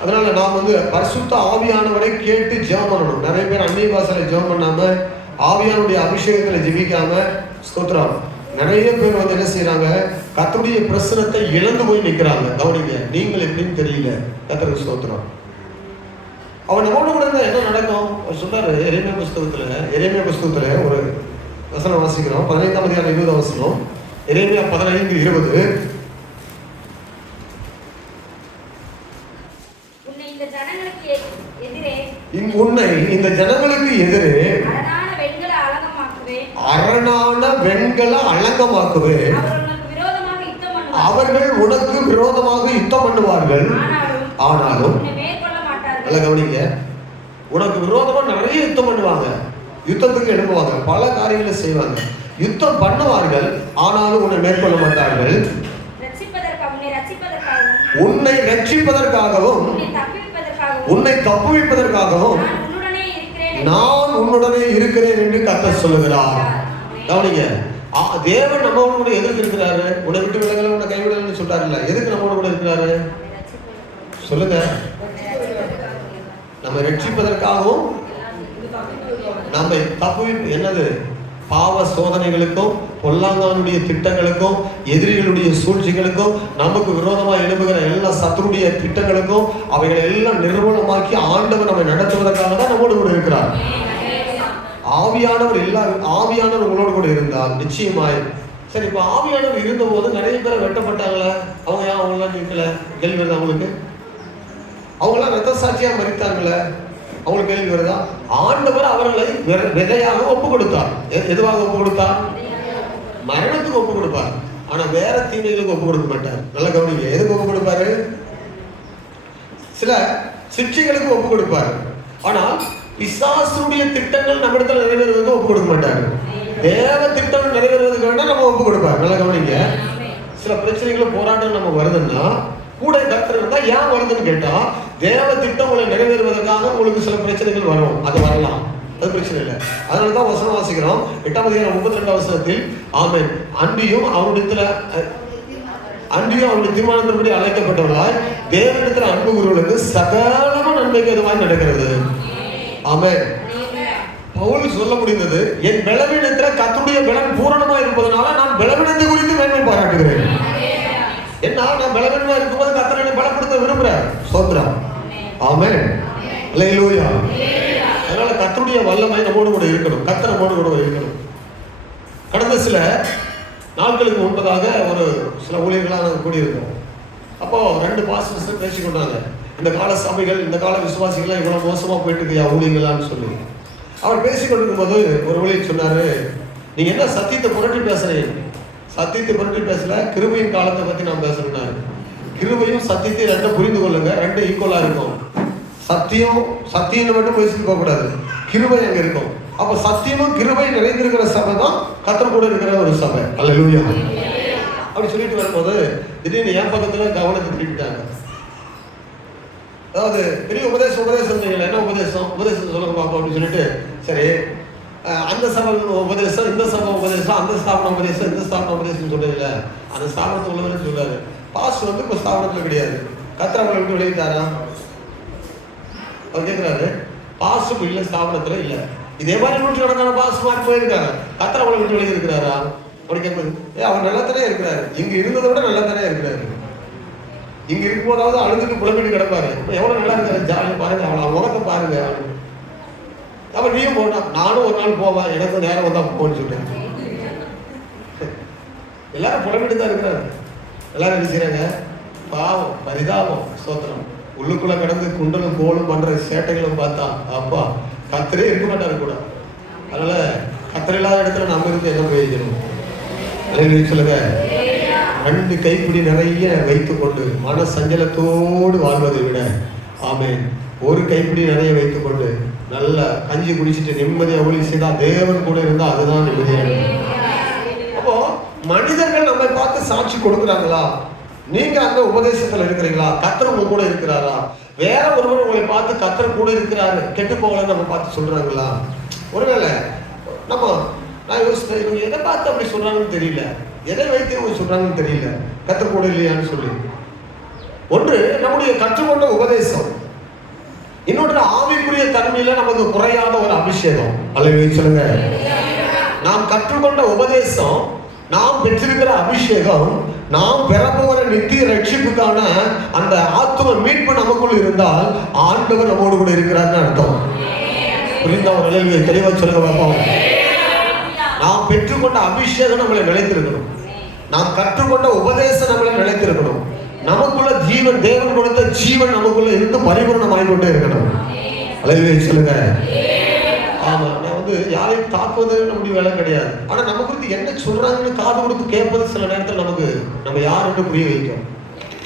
அதனால நாம் பரிசுத்த ஆவியானவரை கேட்டு ஜெபம் பண்ணணும். நிறைய பேர் அந்நிய பாஷையில ஜெபம் பண்ணாம, ஆவியானுடைய அபிஷேகத்துல ஜெபிக்காம, ஸ்தோத்திரம், நிறைய பேர் என்ன செய்யறாங்க? கர்த்தருடைய பிரசன்னத்தை இழந்து போய் நிற்கிறாங்க. கவனிங்க, நீங்கள் எப்படின்னு தெரியல. கர்த்தருக்கு ஸ்தோத்திரம். அவன் நம்மோடு கூட இருந்தா என்ன நடக்கும்? அவர் சொல்றாரு எரேமியா புஸ்தகத்துல ஒரு வசனம் வாசிக்கிறோம். 15ஆம் அதிகாரம் 20ஆம் வசனம். எரேமியா 15:20. உன்னை இந்த ஜனங்களுக்கு எதிரே அரணான வெண்கல அலங்கமாக்குவேன். அவர்கள் உனக்கு விரோதமாக யுத்தம் பண்ணுவார்கள், ஆனாலும் நல்லா கவனிங்க, உனக்கு விரோதமா நிறைய யுத்தம் பண்ணுவாங்க, யுத்தத்துக்கு எழுப்புவாங்க, பல காரியங்களை செய்வாங்க, யுத்தம் பண்ணுவார்கள், ஆனாலும் உன்னை மேற்கொள்ள மாட்டார்கள். உன்னை ரட்சிப்பதற்காகவும் உன்னை தப்புவிப்பதற்காகவும் நான் உன்னுடனே இருக்கிறேன் என்று கர்த்தர் சொல்லுகிறார். கவனிங்க, தேவன் நம்மோடு கூட எதுக்கு இருக்கிறாரு? உன்னை விட்டு விலகல, உன்னை கைவிடலன்னு சொல்றாருல்ல. எதுக்கு நம்மோடு கூட இருக்கிறாரு சொல்லுங்க? நம்ம ரட்சிப்பதற்காகவும் நம்மை தப்பு என்னது பாவ சோதனைகளுக்கும் பொல்லாங்கானுடைய திட்டங்களுக்கும் எதிரிகளுடைய சூழ்ச்சிகளுக்கும் நமக்கு விரோதமாக எழுப்புகிற எல்லா சத்துருடைய திட்டங்களுக்கும் அவைகளை எல்லாம் நிர்மூலமாக்கி ஆண்டவர் நம்மை நடத்துவதற்காக தான் நம்மோடு கூட இருக்கிறார். ஆவியானவர் ஆவியானவர் உங்களோடு கூட இருந்தால் நிச்சயமாய் சரி. இப்போ ஆவியானவர் இருந்த போது நிறைய பேரை வெட்டப்பட்டாங்களே, அவங்க ஏன் அவங்களாம் நிற்கல? கேள்வி வருது அவங்களுக்கு. அவங்களாம் ரத்த சாட்சியா மரித்தாங்களே, அவங்களுக்கு கேள்வி வருதா? ஆண்டவர் அவர்களை விதையாக ஒப்பு கொடுத்தார். எதுவாக ஒப்பு கொடுத்தார்? மரணத்துக்கு ஒப்பு கொடுப்பார். ஆனா வேற தீமைகளுக்கு ஒப்பு கொடுக்க மாட்டார். நல்ல கவனிங்க, எதுக்கு ஒப்பு கொடுப்பாரு? சில சிக்ஷைகளுக்கு ஒப்பு கொடுப்பாரு. ஆனால் பிசாசுடைய திட்டங்கள் நம்ம இடத்துல நிறைவேறுவதற்கு ஒப்பு கொடுக்க மாட்டாரு. தேவ திட்டம் நிறைவேறுவதற்கு வேண்டாம் நம்ம ஒப்பு கொடுப்பார். நல்ல கவனிங்க, சில பிரச்சனைகளும் போராட்டம் நம்ம வருதுன்னா கூட கர்த்தர் இருந்தா ஏன் வருதுன்னு கேட்டா, தேவ திட்டம் உங்களை நிறைவேறுவதற்காக உங்களுக்கு சில பிரச்சனைகள் வரும். அது வரலாம், அது பிரச்சனை இல்லை. அதனாலதான் வசனம் வாசிக்கிறோம் 8ஆம் அதிகாரம் 32ஆம் வசனத்தில், ஆமென், அன்றியும் அவருடைய தீர்மானத்தின்படி அழைக்கப்பட்டவர்களாய் தேவனிடத்தில் அன்பு கூறுவதற்கு சகலமும் நன்மைக்கு எதுவாய் நடக்கிறது. ஆமென். பவுல் சொல்ல முடிந்தது, என் பலவீனத்துல கர்த்தருடைய பலன் பூரணமா இருப்பதனால நான் பலவீனத்தை குறித்து மேன்மை பாராட்டுகிறேன். என்ன, நான் பலவீனமா இருக்கும்போது கர்த்தர் என்னை பலப்படுத்த விரும்புறார். ஸ்தோத்திரம். ஆமென். அல்லேலூயா. அதனால கர்த்தருடைய வல்லமை நம்மோடு கூட இருக்கணும். கர்த்தர் நம்மோடு கூட இருக்கணும். கடந்த சில நாட்களுக்கு முன்பதாக ஒரு சில ஊழியர்களாக நாங்கள் கூடியிருந்தோம். அப்போ 2 பாஸ்டர்ஸ் பேசிக்கொண்டாங்க, இந்த கால சபைகள், இந்த கால விசுவாசிகள்லாம் இவ்வளவு மோசமா போயிட்டு இருக்கியா ஊழியர்களான்னு சொல்லி. அவர் பேசிக்கொண்டிருக்கும் போது ஒரு ஊழியர் சொன்னாரு, நீங்க என்ன சத்தியத்தை புரட்டி பேசுறீங்க? சத்தியத்தை புரட்டி பேசல, கிருபையின் காலத்தை பத்தி நான் பேசுறேன்னாரு. கிருபையும் சத்தியத்தையும் 2 புரிந்து கொள்ளுங்க, 2 ஈக்குவலா இருக்கும். சத்தியம் மட்டும் பேசிட்டு போக கூடாது, கிருபை அங்க இருக்கும். அப்ப சத்தியமும் கிருபை நிறைந்திருக்கிற சபை தான் கர்த்தர் கூட இருக்கிற ஒரு சபை. அல்லேலூயா. அப்படி சொல்லிட்டு வரும்போது திடீர்னு என் பக்கத்துல கவனத்தை திருப்பிட்டாங்க. அதாவது பெரிய உபதேசம் என்ன உபதேசம் சொல்லுங்க பார்ப்போம் அப்படின்னு சொல்லிட்டு, சரி அந்த சபை உபதேசம், இந்த சபை உபதேசம், அந்த ஸ்தாபன உபதேசம், இந்த ஸ்தாபன உபதேசம் சொல்றது இல்லை. அந்த ஸ்தாபனத்தை உள்ளவன்னு சொல்றாரு. பாஸ் வந்து இப்போ ஸ்தாபனத்துல கிடையாது. கர்த்தர் அவங்களை விட்டு வெளியிட்டாரா? அவர் கேட்கிறாரு, பாசும் இல்லை ஸ்தாபனத்துல இல்லை. இதே மாதிரி 100 பாஸ் மாறி போயிருக்காங்க. கர்த்தர் அவங்களை விட்டு வெளியே இருக்கிறாரா? அப்படி கேட்பது, அவர் நல்லதானே இருக்கிறாரு. இங்க இருந்ததை விட நல்லதானே இருக்கிறாரு. இங்க இருக்கும்போதாவது அழுதுட்டு புலம்பிட்டு கிடப்பாரு. எவ்வளவு நல்லா இருக்காரு, ஜாலியா பாருங்க, அவளை முகத்தை பாருங்க. அவன் நீயும் போனா, நானும் ஒரு நாள் போவேன், எனக்கு நேரம் வந்தா போன்னு சொல்லிட்டேன். எல்லாரும் புலம்பிட்டு தான் இருக்கிறாரு. எல்லாரும் நினைக்கிறாங்க, பாவம், பரிதாபம், ஸ்தோத்திரம். உள்ளுக்குள்ள கிடந்து குண்டலும் கோலும் பண்ற சேட்டைகளும் பார்த்தா அப்பா கர்த்தரே இருக்க மாட்டாரு கூட. அதனால கர்த்தர் இல்லாத இடத்துல நம்ம இருந்து என்ன பிரயோஜனம்? சொல்லுங்க, 2 கைப்பிடி நிறைய வைத்துக் கொண்டு மன சஞ்சலத்தோடு வாழ்வதை விட, ஆமென், 1 கைப்பிடி நிறைய வைத்துக் கொண்டு நல்ல கஞ்சி குடிச்சிட்டு நிம்மதியா ஊழி செய்தா, தேவன் கூட இருந்தா அதுதான் நிம்மதியான. அப்போ மனிதர்கள் நம்மை பார்த்து சாட்சி கொடுக்குறாங்களா? நீங்க அந்த உபதேசத்துல இருக்கிறீங்களா? கர்த்தர் உங்க கூட இருக்கிறாரா? வேற ஒருவர் உங்களை பார்த்து கர்த்தர் கூட இருக்கிறாரு, கெட்டு போகலன்னு நம்ம பார்த்து சொல்றாங்களா? ஒருவேளை நான் யோசித்தேன், இவங்க எதை பார்த்து அப்படி சொல்றாங்கன்னு தெரியல, எதை வைத்து இவங்க சொல்றாங்கன்னு தெரியல, கர்த்தர் கூட இல்லையான்னு சொல்லி. ஒன்று நம்முடைய கற்றுக்கொண்ட உபதேசம், இன்னொன்று ஆவிக்குரிய தன்மையில நமக்கு குறையாத ஒரு அபிஷேகம். அல்லேலூயா சொல்லுங்க. நாம் கற்றுக்கொண்ட உபதேசம், நாம் பெற்றிருக்கிற அபிஷேகம், நாம் பெறப்போகிற நித்திய ரட்சிப்புக்கான அந்த ஆத்தும மீட்பு நமக்குள் இருந்தால் ஆண்டவர் நம்மோடு கூட இருக்கிறார்னு அர்த்தம். புரிந்தா? ஒரு நிலையை தெளிவா சொல்லுங்க பார்ப்போம். நாம் பெற்றுக்கொண்ட அபிஷேகம் நம்மளை நிலைத்திருக்கணும். நாம் கற்றுக்கொண்ட உபதேசம் நம்மளை நிலைத்திருக்கணும். நமக்குள்ள ஜீவன், தேவன் கொடுத்த ஜீவன் நமக்குள்ள இருந்து பரிபூர்ணமாய் கொண்டே இருக்கணும். அல்லேலூயா சொல்லுங்க. ஆமா, நான் யாரையும் தாக்குவது நம்முடைய வேலை கிடையாது. ஆனா நம்ம குறித்து என்ன சொல்றாங்கன்னு காது கொடுத்து கேட்பது சில நேரத்தில் நம்ம யாருன்னு புரிய வைக்கும்.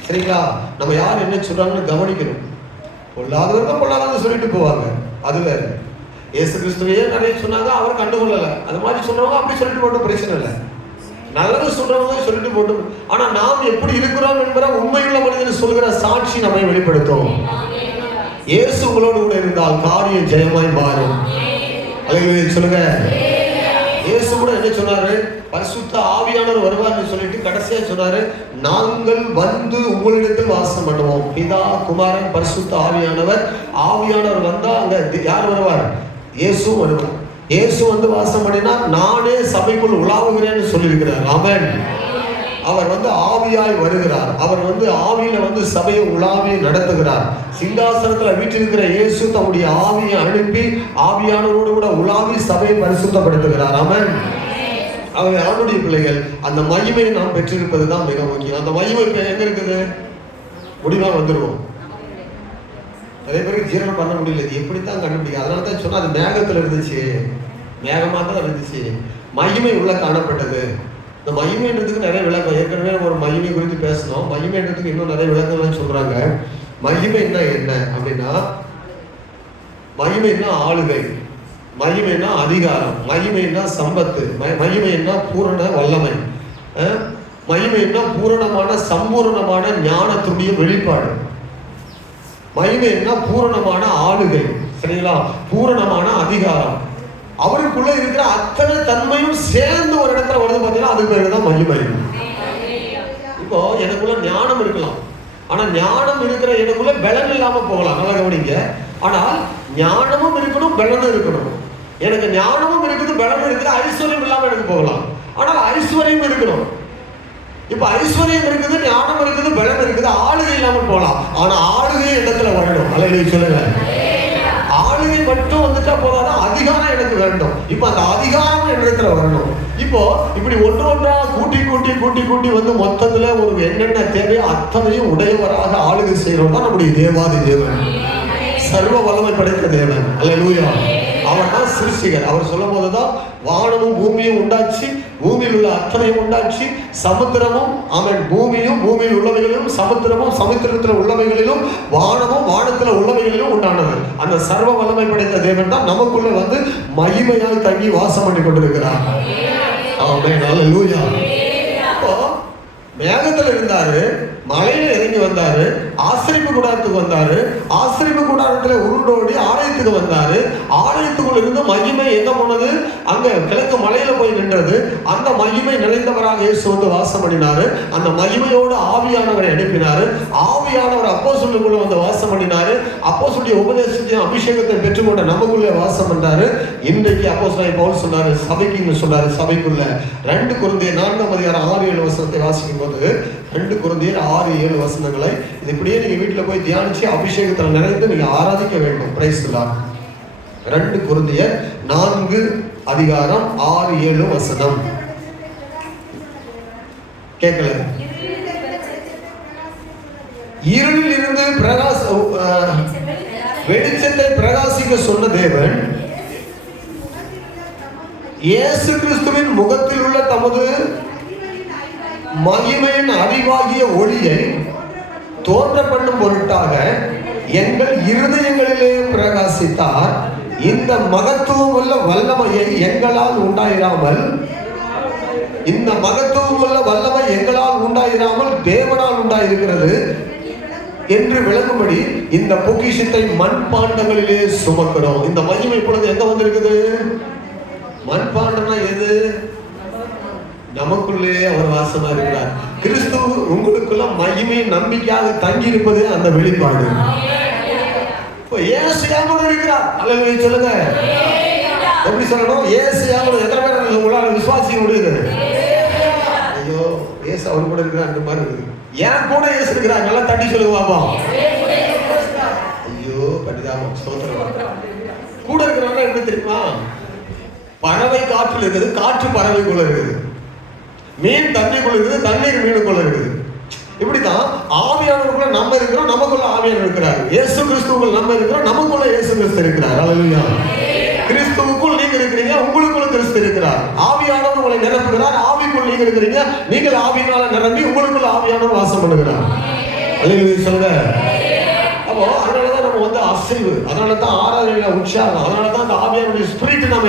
சரிங்களா? நம்ம யார் என்ன சொல்றாங்கன்னு கவனிக்கணும். பொல்லாதவர்கள் சொல்லிட்டு போவாங்க, அது வேற. இயேசு கிறிஸ்துவையே நிறைய சொன்னாங்க, அவர் கண்டுகொள்ளல. அது மாதிரி சொல்றவங்க அப்படி சொல்லிட்டு போட்டு பிரச்சனை இல்லை. நல்லது சொல்றவங்க சொல்லிட்டு போட்டு. ஆனா நாம் எப்படி இருக்கிறோம் என்பதை உண்மையுள்ள மனிதன் சொல்கிற சாட்சி நம்மை வெளிப்படுத்தும். இயேசு உங்களோடு கூட இருந்தால் காரியம் ஜெயமாய் மாறும். அல்லேலூயா சொல்லுங்க. இயேசு கூட என்ன சொன்னாரு? பரிசுத்த ஆவியானவர் வருவார்னு சொல்லிட்டு கடைசியா சொன்னாரு, நாங்கள் வந்து உங்களிடத்தில் வாசம் பண்ணுவோம். பிதா, குமாரன், பரிசுத்த ஆவியானவர். ஆவியானவர் வந்தா அங்க யார் வருவார்? இயேசு வருவார். இயேசு வந்து வாசம் பண்ணினா நானே சபைக்குள் உலாவுகிறேன்னு சொல்லியிருக்கிறார். ஆமென். அவர் வந்து ஆவியாய் வருகிறார். அவர் வந்து ஆவியில வந்து சபையை உலாவி நடத்துகிறார். சிங்காசனத்துல வீற்றிருக்கிற இயேசு தம்முடைய ஆவியை அனுப்பி ஆவியானவரோடு கூட உலாவி சபையை பரிசுத்தப்படுத்துகிறார். ஆமென். அவர் அவருடைய பிள்ளைகள். அந்த மகிமையை நாம் பெற்றிருப்பது தான் மிக முக்கியம். அந்த மகிமை எங்க இருக்குது? முடிவா வந்துடுவோம். நிறைய பேருக்கு ஜீரணம் பண்ண முடியல. இது எப்படித்தான் கண்டுபிடிக்க? அதனால தான் சொன்னா அது மேகத்துல இருந்துச்சு, மேகமா தான் இருந்துச்சு, மகிமை உள்ள காணப்பட்டது. இந்த மகிமைன்றதுக்கு நிறைய விளக்கம், ஏற்கனவே ஒரு மகிமை குறித்து பேசணும். மகிமைன்றதுக்கு இன்னும் நிறைய விளக்கம்லாம் சொல்றாங்க. மகிமைன்னா என்ன அப்படின்னா, மகிமைன்னா ஆளுகை, மகிமைன்னா அதிகாரம், மகிமைன்னா சம்பத்து, மகிமைன்னா பூரண வல்லமை, மகிமைன்னா பூரணமான சம்பூரணமான ஞானத்துடைய வெளிப்பாடு, மகிமைன்னா பூரணமான ஆளுகை, சரிங்களா? பூரணமான அதிகாரம். அவருக்குள்ள இருக்கிற அத்தனை தன்மையும் சேர்ந்து ஒரு இடத்துல வருது பார்த்தீங்கன்னா, அது பேரு தான் மகிமை. இப்போ எனக்குள்ள ஞானம் இருக்கலாம், ஆனா ஞானம் இருக்கிற எனக்குள்ள பலன் இல்லாம போகலாம். நல்லா கவனிங்க. ஆனால் ஞானமும் இருக்கணும், பலனும் இருக்கணும். எனக்கு ஞானமும் இருக்குது, பலனும் இருக்குது, ஐஸ்வர்யம் இல்லாம எனக்கு போகலாம். ஆனால் ஐஸ்வர்யம் இருக்கணும். இப்ப ஐஸ்வர்யம் இருக்குது, ஞானம் இருக்குது, பலன் இருக்குது, ஆளுகை இல்லாமல் போகலாம். ஆனா ஆளுகை இடத்துல வரணும். அல்லேலூயா சொல்லுங்க. ஆளுகை மட்டும் வந்துட்டா போதாதான், அதிகாரம் எனக்கு வேண்டும். இப்ப அந்த அதிகாரம் இடத்துல வரணும். இப்போ இப்படி ஒன்றா கூட்டி கூட்டி கூட்டி கூட்டி வந்து மொத்தத்துல ஒரு என்னென்ன தேவையோ அத்தனையும் உடையவராக ஆளுகை செய்யறோம் தான் நம்முடைய தேவாதி தேவன், சர்வ வல்லமை படைத்த தேவன். அல்லேலூயா. அவர் தான் சிருஷ்டிகர். அவர் சொல்லும் போதுதான் வானமும் பூமியும் உண்டாச்சு, பூமியில் உள்ள அத்தனையும் உண்டாச்சு, சமுத்திரமும் ஆமென், பூமியும் பூமியில் உள்ளவைகளிலும், சமுத்திரமும் சமுத்திரத்தில் உள்ளவைகளிலும், வானமும் வானத்தில் உள்ளவைகளிலும் உண்டானது. அந்த சர்வ வல்லமை படைத்த தேவன் தான் நமக்குள்ள வந்து மகிமையால் தங்கி வாசம் பண்ணி கொண்டிருக்கிறார். ஆமென். அல்லேலூயா. அப்போ மேகத்துல இருந்தாரு, மலையில இறங்கி வந்தாரு, ஆசரிப்பு கூடாரத்துக்கு வந்தாரு, ஆசரிப்பு கூடாரத்துல உருண்டோடி ஆலயத்துக்கு வந்தாரு. ஆலயத்துக்குள்ள இருந்து மகிமை எங்க போனது? அங்க கிழக்கு மலையில போய் நின்றது. அந்த மகிமை நிறைந்தவராக இயேசு வந்து வாசம் பண்ணினாரு. அந்த மகிமையோடு ஆவியானவரை அனுப்பினாரு. ஆவியானவர் அப்போஸ்தலருக்குள்ள வந்து வாசம் பண்ணினாரு. அப்போஸ்தலருடைய உபதேசத்தையும் அபிஷேகத்தை பெற்றுக்கொண்ட நமக்குள்ளே வாசம் பண்ணாரு. இன்றைக்கு அப்போஸ்தலன் பவுல் சொன்னாரு, சபைக்குன்னு சொன்னாரு. சபைக்குள்ள 2 கொரிந்தியர் 4:6-7 வசனத்தை வாசிக்கும் போது, 2 கொரிந்தியர் 6-7 வசனங்களை இது இப்படியே நீங்க வீட்டுல போய் தியானிச்சு அபிஷேகத்தில் நிறைந்து நீங்க ஆராதிக்க வேண்டும். Praise the Lord. 2 கொரிந்தியர் 4:6-7 வசனம். கேட்கல? இருளில் இருந்து வெளிச்சத்தை பிரகாசிக்க சொன்ன தேவன் இயேசு கிறிஸ்துவின் முகத்தில் உள்ள தமது மகிமையின் அறிவாகிய ஒளியை தோன்ற பண்ணும் பொருட்டாக எங்கள் இருதயங்களிலே பிரகாசித்தார். இந்த மகத்துவம் உள்ள வல்லமையை எங்களால் உண்டாயிராமல், இந்த மகத்துவம் உள்ள வல்லமை எங்களால் உண்டாயிராமல் தேவனால் உண்டாயிருக்கிறது என்று விளங்கும்படி இந்த பொக்கிஷத்தை மண்பாண்டங்களிலே சுமக்கிறோம். இந்த மகிமை இப்பொழுது எங்க வந்திருக்குது? மண்பாண்டம்னா எது? நமக்குள்ளே அவர் வாசமா இருக்கிறார். கிறிஸ்து உங்களுக்குள்ள மகிமை நம்பிக்கையாக தங்கி இருப்பது அந்த வெளிப்பாடு. இயேசு கூட இருக்கிறார். அல்லேலூயா சொல்லுங்க. எப்படி சொல்லணும்? இயேசு கூட. எத்தனை பேர் உங்களால விசுவாசிக்க முடியுது? ஐயோ, இயேசு அவர் கூட இருக்கிறார் அந்த மாதிரி இருக்குது. ஏன் கூட இயேசு இருக்கிறார்? நல்லா தட்டி சொல்லுங்க பாப்போம். ஐயோ கடிதாமம் ஸ்தோத்திரம். கூட இருக்கிறவங்க எப்படி தெரியுமா? பறவை காற்றில் இருக்குது, காற்று பறவைக்குள்ள இருக்குது, மீன் தண்ணிக்குள்ள இருக்குது, தண்ணீர் மீனுக்குள்ள இருக்குது. இப்படிதான் ஆவியானவருக்குள்ள நம்ம இருக்கிறோம், நமக்குள்ள ஆவியானவர் இருக்கிறார். இயேசு கிறிஸ்துவுக்குள் நம்ம இருக்கிறோம், நமக்குள்ள இயேசு கிறிஸ்து இருக்கிறார். அல்லேலூயா. கிறிஸ்துவுக்குள் நீங்க இருக்கிறீங்க, உங்களுக்குள்ள கிறிஸ்து இருக்கிறார். ஆவியானவர் உங்களை நிரப்புகிறார். ஆவிக்குள் நீங்க இருக்கிறீங்க, நீங்கள் ஆவியினால நிரம்பி உங்களுக்குள்ள ஆவியானவர் வாசம் பண்ணுகிறார். அல்லேலூயா சொல்லுங்க. அப்போ அதனாலதான் நம்ம வந்து அசைவு, அதனாலதான் ஆராதனையில உற்சாகம், அதனாலதான் அந்த ஆவியானுடைய ஸ்பிரிட் நம்ம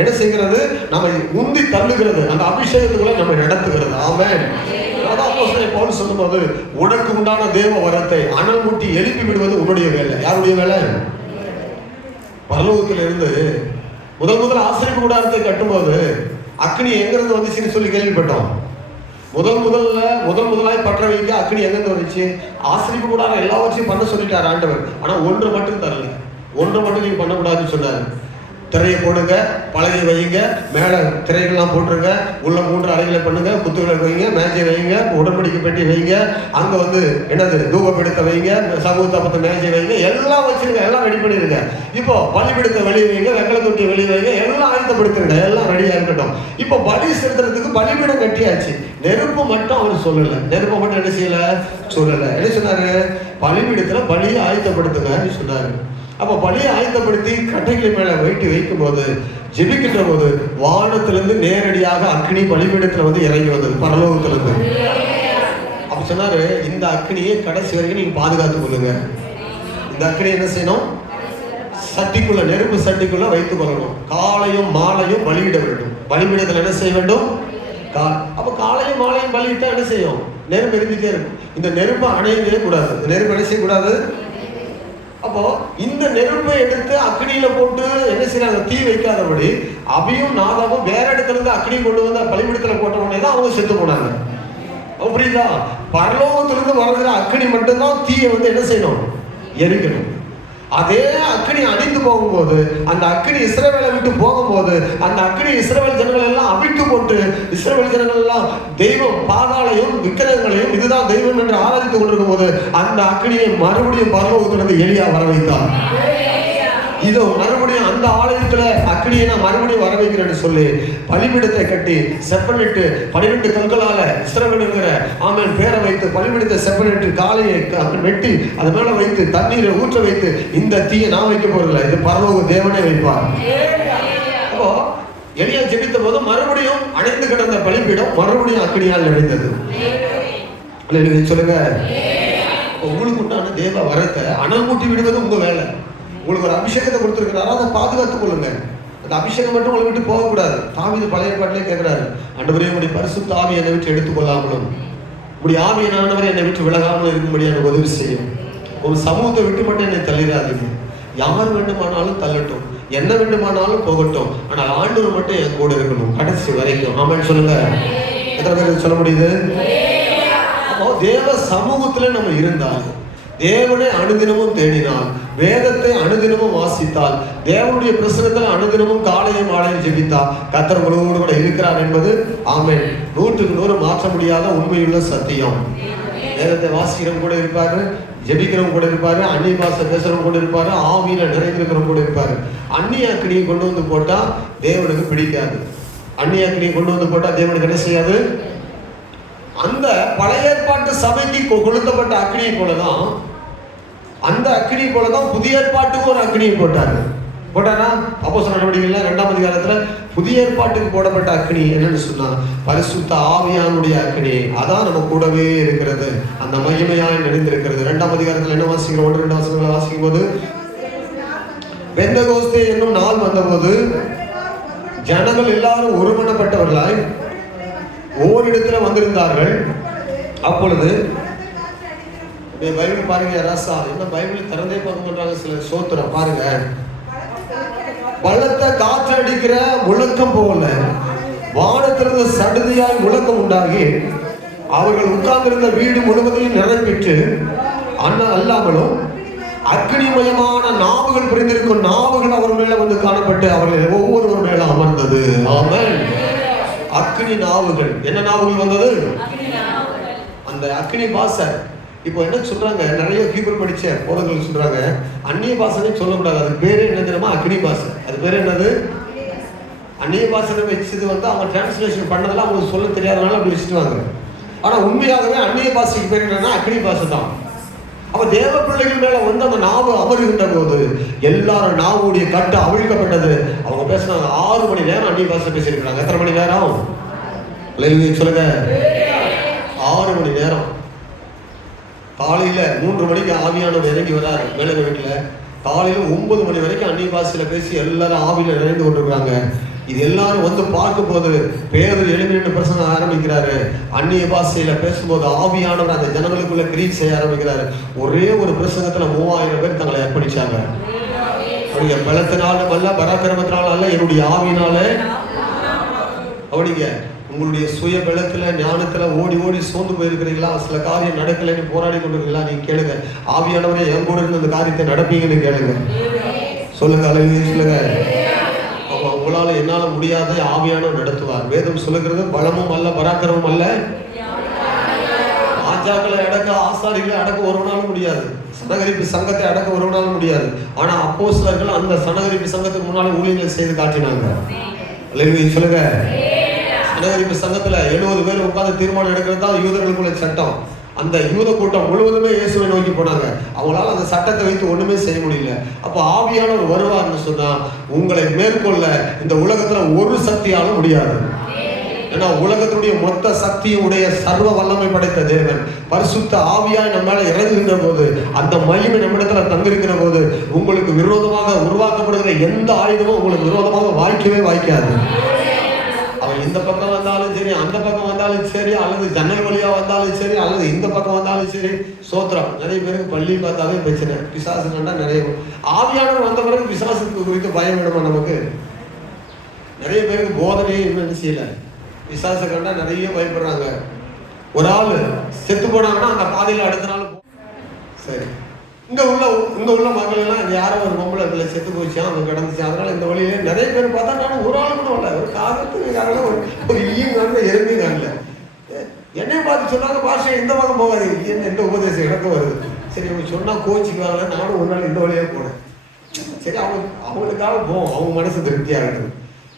என்ன செய்கிறது? நம்ம உந்தி தள்ளுகிறது, அந்த அபிஷேகத்துக்குள்ள நம்ம நடத்துகிறது. ஆமென். அதான் அப்போஸ்தலன் பவுல் சொல்லும்போது, உனக்கு உண்டான தேவ வரத்தை அனல் மூட்டி எழுப்பி விடுவது உன்னுடைய வேலை. யாருடைய வேலை? பரலோகத்தில் இருந்து முதல் ஆசரிப்பு கூடாரத்தை கட்டும்போது அக்னி எங்கிருந்து வந்துச்சுன்னு சொல்லி கேள்விப்பட்டோம். முதலாய் பற்ற வைக்க அக்னி எங்கிருந்து வந்துச்சு? ஆசரிப்பு கூடாரம் எல்லாவற்றையும் பண்ண சொல்லிட்டார் ஆண்டவர். ஆனா ஒன்று மட்டும் தரல. ஒன்று மட்டும் நீங்க பண்ணக்கூடாதுன்னு சொன்னார். திரையை போடுங்க, பலகை வைங்க, மேலே திரைகள்லாம் போட்டுருங்க, உள்ள 3 அறைகளை பண்ணுங்க, குத்துகளை வைங்க, மேஜை வைங்க, உடன்படிக்கை பெட்டி வைங்க, அங்கே வந்து என்னது தூபப்படுத்த வைங்க, சமூகத்தை மேஜை வைங்க, எல்லாம் வச்சிருங்க, எல்லாம் ரெடி பண்ணிருங்க. இப்போ பலிபிடுத்த வெளியே வைங்க, வெங்கல தொட்டி வெளியே வைங்க, எல்லாம் ஆயத்தப்படுத்துருங்க, எல்லாம் ரெடியாக இருக்கட்டும். இப்போ பலி செலுத்துறதுக்கு பலிபீடம் கட்டியாச்சு. நெருப்பு மட்டும் அவர் சொல்லலை. நெருப்பை மட்டும் என்ன செய்யல? சொல்லலை. என்ன சொன்னாரு? பலிபீடத்தில் பலியை ஆயத்தப்படுத்துங்கன்னு சொன்னாரு. அப்போ பலியை ஆயத்தப்படுத்தி கட்டைகளை மேல வைக்கும் போது, ஜெபிக்கின்ற போது வானத்திலிருந்து நேரடியாக அக்னி பலிபீடத்துல வந்து இறங்கி வந்தது, பரலோகத்திலிருந்து. அப்ப சொன்னாரு, இந்த அக்னியை கடைசி வரைக்கும் நீங்க பாதுகாத்துக் கொள்ளுங்க. இந்த அக்னி என்ன செய்யணும்? சட்டிக்குள்ள, நெருப்பு சட்டிக்குள்ள வைத்துக் கொள்ளணும். காலையும் மாலையும் பலியிட வேண்டும். பலிபீடத்துல என்ன செய்ய வேண்டும்? அப்ப காலையும் மாலையும் பலியிட்டா என்ன செய்யும்? நெருப்பு எரிஞ்சிட்டே இருக்கும். இந்த நெருப்பை அணையவே கூடாது. இந்த நெருப்பு என்ன செய்யக்கூடாது? அப்போ இந்த நெருப்பை எடுத்து அக்னியில போட்டு என்ன செய்யறாங்க? தீ வைக்காதபடி அபியும் நாதாவும் வேற இடத்துல இருந்து அக்னி கொண்டு வந்து பலிபீடத்துல போட்ட உடனே தான் அவங்க செத்து போனாங்க. புரியுதா? பரலோகத்திலிருந்து வருகிற அக்னி மட்டும்தான் தீயை வந்து என்ன செய்யணும்? எரிக்கணும். அதே அக்னி அடித்து போகும்போது, அந்த அக்னி இஸ்ரவேலை விட்டு போகும்போது, அந்த அக்னி இஸ்ரவேல் ஜனங்கள் எல்லாம் அவிழ்த்து போட்டு, இஸ்ரவேல் ஜனங்கள் எல்லாம் தெய்வம் பாதாளையும் விக்கிரகங்களையும் இதுதான் தெய்வம் என்று ஆராதித்துக் கொண்டிருக்கும் போது, அந்த அக்னியை மறுபடியும் பரலோகத்திலிருந்து எலியா வர வைத்தார். இதோ மறுபடியும் அந்த ஆலயத்துல அக்னியை நான் மறுபடியும் வர வைக்கிறேன்னு சொல்லி பலிபீடத்தை கட்டி செப்பனிட்டு 12 கற்களால இஸ்ரவேலுங்கிற ஆமென் பேரை வைத்து பலிபீடத்தை செப்பனிட்டு காலையை வெட்டி அது மேல வைத்து தண்ணீரை ஊற்ற வைத்து, இந்த தீயை நான் வைக்க போறதில்லை, இது பரலோக தேவனே வைப்பார். அப்போ எலியா ஜெபித்த போது மறுபடியும் அணைந்து கிடந்த பலிபீடம் மறுபடியும் அக்னியால் நிறைந்தது. சொல்லுங்க. உங்களுக்கு உண்டான தேவ வரத்தை அனல் மூட்டி விடுவது உங்க வேலை. உங்களுக்கு ஒரு அபிஷேகத்தை கொடுத்துருக்கிறாரோ அதை பாதுகாத்துக் கொள்ளுங்க. அந்த அபிஷேகம் மட்டும் உங்களை விட்டு போகக்கூடாது. தாவீது பழைய பாட்டிலே கேட்கிறாரு, ஆண்டவரே உடைய பரிசுத்த ஆவியை என்னை விட்டு எடுத்துக்கொள்ளாமலும் உடைய ஆவியின் ஆண்டவரை என்னை விட்டு விலகாமலும் இருக்கும்படி எனக்கு உதவி செய்யும். ஒரு சமூகத்தை விட்டு மட்டும் என்னை தள்ளிடாதீங்க. யார் வேண்டுமானாலும் தள்ளட்டும், என்ன வேண்டுமானாலும் போகட்டும், ஆனால் ஆண்டவர் மட்டும் என் கூட இருக்கணும் கடைசி வரைக்கும். ஆமென் சொல்லுங்க. எத்தனை பேருக்கு சொல்ல முடியுது? அப்போ தேவ சமூகத்துல நம்ம இருந்தால், தேவனை அனுதினமும் தேடினால், வேதத்தை அனுதினமும் வாசித்தால், தேவனுடைய பிரசனத்தில் அனுதினமும் காலையும் மாலையும் ஜெபித்தால் கர்த்தர் உங்களோடு கூட இருக்கிறார் என்பது ஆமென் 100க்கு 100 மாற்ற முடியாத உண்மையுள்ள சத்தியம். வேதத்தை வாசிக்கிறவங்க கூட இருப்பாரு, ஜெபிக்கிறவங்க கூட இருப்பாரு, அந்நிய பாஷை பேசுறவங்க கூட இருப்பாரு, ஆவியில நிறைந்திருக்கிறவங்க கூட இருப்பாரு. அந்நிய அக்னியை கொண்டு வந்து போட்டா தேவனுக்கு பிடிக்காது. அந்நிய அக்னியை கொண்டு வந்து போட்டா தேவனுக்கு என்ன செய்யாது? அந்த பழைய ஏற்பாட்டு சபைக்கு கொளுத்தப்பட்ட அக்னியை போலதான், அந்த அக்னி போலதான் புதிய ஏற்பாட்டுக்கு ஒரு அக்னியை போட்டாரு. போட்டாரா? அப்போஸ்தலர் நடவடிக்கைகள் 2ஆம் அதிகாரத்துல புதிய ஏற்பாட்டுக்கு போடப்பட்ட அக்னி என்னன்னு சொன்னா பரிசுத்த ஆவியானுடைய அக்னி. அதான் நம்ம கூடவே இருக்கிறது, அந்த மகிமையாய் நிறைந்திருக்கிறது. 2ஆம் அதிகாரத்துல என்ன வாசிக்கிறோம்? 1-2 வசனங்களை வாசிக்கும் போது, பெந்தெகோஸ்தே என்னும் நாள் வந்தபோது ஜனங்கள் எல்லாரும் ஒருமனப்பட்டவர்களாய் ஓரிடத்துல வந்திருந்தார்கள். அப்பொழுது பைபிள் பாருங்க ராசா, என்ன பைபிள் திறந்தே பார்க்க பண்றாங்க சில சோத்திரம் பாருங்க. பலத்த காற்று அடிக்கிற முழக்கம் போல வானத்திலிருந்து சடுதியாய் முழக்கம் உண்டாகி அவர்கள் உட்கார்ந்திருந்த வீடு முழுவதையும் நிரப்பிட்டு அல்லாமலும் அக்னிமயமான நாவுகள் புரிந்திருக்கும் நாவுகள் அவர் மேல வந்து காணப்பட்டு அவர்கள் ஒவ்வொருவர் மேல அமர்ந்தது. ஆமென். அக்னி நாவுகள். என்ன நாவுகள் வந்தது? அந்த அக்னி பாசை. இப்போ என்ன சொல்றாங்க, நிறைய ஹீப்ரு படிச்ச போதகர்கள் சொல்றாங்க, அந்நிய பாசனை சொல்லக்கூடாது, அது பேரு என்ன தெரியுமா? அக்னி பாசை. அது பேரு என்னது? அந்நிய பாசனை வச்சது வந்து அவங்க டிரான்ஸ்லேஷன் பண்ணதெல்லாம் அவங்களுக்கு சொல்ல தெரியாதனால அப்படி வச்சுட்டுவாங்க. ஆனா உண்மையாகவே அந்நிய பாசைக்கு பேர் என்னன்னா அக்னி பாசை தான். அப்ப தேவ பிள்ளைகள் மேல வந்து அந்த நாவு அமருகின்ற போது எல்லாரும் நாவுடைய கட்டு அவிழ்க்கப்பட்டது. அவங்க பேசினாங்க 6 மணி நேரம் அந்நிய பாஷை பேசியிருக்கிறாங்க. எத்தனை மணி நேரம் சொல்லுங்க? 6 மணி நேரம். காலையில 3 மணிக்கு ஆவியானவர் இறங்கி வராரு மேல வீட்டுல. காலையில 9 மணி வரைக்கும் அந்நிய பாஷையில பேசி எல்லாரும் ஆவியில நிறைந்து கொண்டிருக்கிறாங்க. இது எல்லாரும் வந்து பார்க்கும் போது பேதர் எழுப்பி நின்று பிரசங்கம் பிரசங்கம் ஆரம்பிக்கிறாரு. அந்நிய பாஷையில பேசும்போது ஆவியானவர் அந்த ஜனங்களுக்குள்ள கிரியை செய்ய ஆரம்பிக்கிறாரு. ஒரே ஒரு பிரசங்கத்துல 3000 பேர் தங்களை அர்ப்பணிச்சாங்க. அப்படிங்க, பலத்தினாலும் அல்ல, பராக்கிரமத்தினாலும் அல்ல, என்னுடைய ஆவியினாலே. அப்படிங்க, உங்களுடைய சுய பலத்துல ஞானத்துல ஓடி ஓடி சோர்ந்து போயிருக்கிறீங்களா? சில காரியம் நடக்கலைன்னு போராடி கொண்டிருக்கீங்களா? நீங்க கேளுங்க, ஆவியானவரே என் கூட இருந்து அந்த காரியத்தை நடப்பீங்கன்னு கேளுங்க. சொல்லுங்க, அல்லேலூயா சொல்லுங்க. அப்ப உங்களால என்னால முடியாத ஆவியானவர் நடத்துவார். வேதம் சொல்லுகிறது, பலமும் அல்ல, பராக்கிரமும் அல்ல. ராஜாக்களை அடக்க, ஆசாரிகளை அடக்க ஒருவனாலும் முடியாது. சனகரிப்பு சங்கத்தை அடக்க ஒருவனாலும் முடியாது. ஆனா அப்போஸ்தலர்கள் அந்த சனகரிப்பு சங்கத்துக்கு முன்னாலே ஊழியங்களை செய்து காட்டினாங்க. அல்லேலூயா சொல்லுங்க. சனகரிப்பு சங்கத்துல 70 பேர் உட்கார்ந்து தீர்மானம் எடுக்கிறது தான் யூதர்களுக்குள்ள சட்டம். அந்த யூத கூட்டம் முழுவதுமே இயேசுவை நோக்கி போனாங்க. அவங்களால அந்த சட்டத்தை வைத்து ஒண்ணுமே செய்ய முடியல. அப்ப ஆவியானவர் வருவார்னு சொன்னா உங்களை மேற்கொள்ள இந்த உலகத்துல ஒரு சக்தியால முடியாது. ஏன்னா உலகத்துடைய மொத்த சக்தியும் உடைய சர்வ வல்லமை படைத்த தேவன் பரிசுத்த ஆவியாய் நம்ம மேல இறங்குகின்ற போது, அந்த மகிமை நம்மிடத்துல தங்கிருக்கிற போது, உங்களுக்கு விரோதமாக உருவாக்கப்படுகிற எந்த ஆயுதமும் உங்களுக்கு விரோதமாக வாய்க்கவே வாய்க்காது. அவன் இந்த பக்கம் வந்தாலும் சரி, அந்த பக்கம் வந்தாலும் சரி, அல்லது ஜன்னல் வழியா வந்தாலும் சரி, அல்லது இந்த பக்கம் வந்தாலும் சரி, சோத்திரம். நிறைய பேருக்கு பள்ளி பார்த்தாவே பிரச்சனை, பிசாசு கண்டா நிறைய. ஆவியானவர் வந்த பிறகு பிசாசுக்கு குறித்து பயம் வேணுமா நமக்கு? நிறைய பேருக்கு போதனையே இன்னும் செய்யல. பிசாசு கண்டா நிறைய பயப்படுறாங்க. ஒரு ஆள் செத்து போனாங்கன்னா அந்த பாதையில அடுத்த நாள் சரி. இங்க உள்ள மக்கள் எல்லாம் யாரோ ஒரு பொம்பளை பிள்ளை செத்து போச்சு, அவங்க கிடந்துச்சு, அதனால இந்த வழியில நிறைய பேர் பார்த்தா நானும் ஒரு ஆள் கூட இல்லை, ஒரு காலத்துக்கு ஒரு ஈயும் காணல, எறும்பையும் காணல. என்னைய பார்த்து சொன்னாங்க, பாஷை இந்த பக்கம் போகாது, என்ன எந்த உபதேசம் எனக்கு வருது. சரி, அவங்க சொன்னா கோச்சிக்கு வரல, நானும் ஒரு நாள் இந்த வழியே போனேன். சரி, அவங்களுக்காக போவோம், அவங்க மனசு திருப்தியா இருக்குது.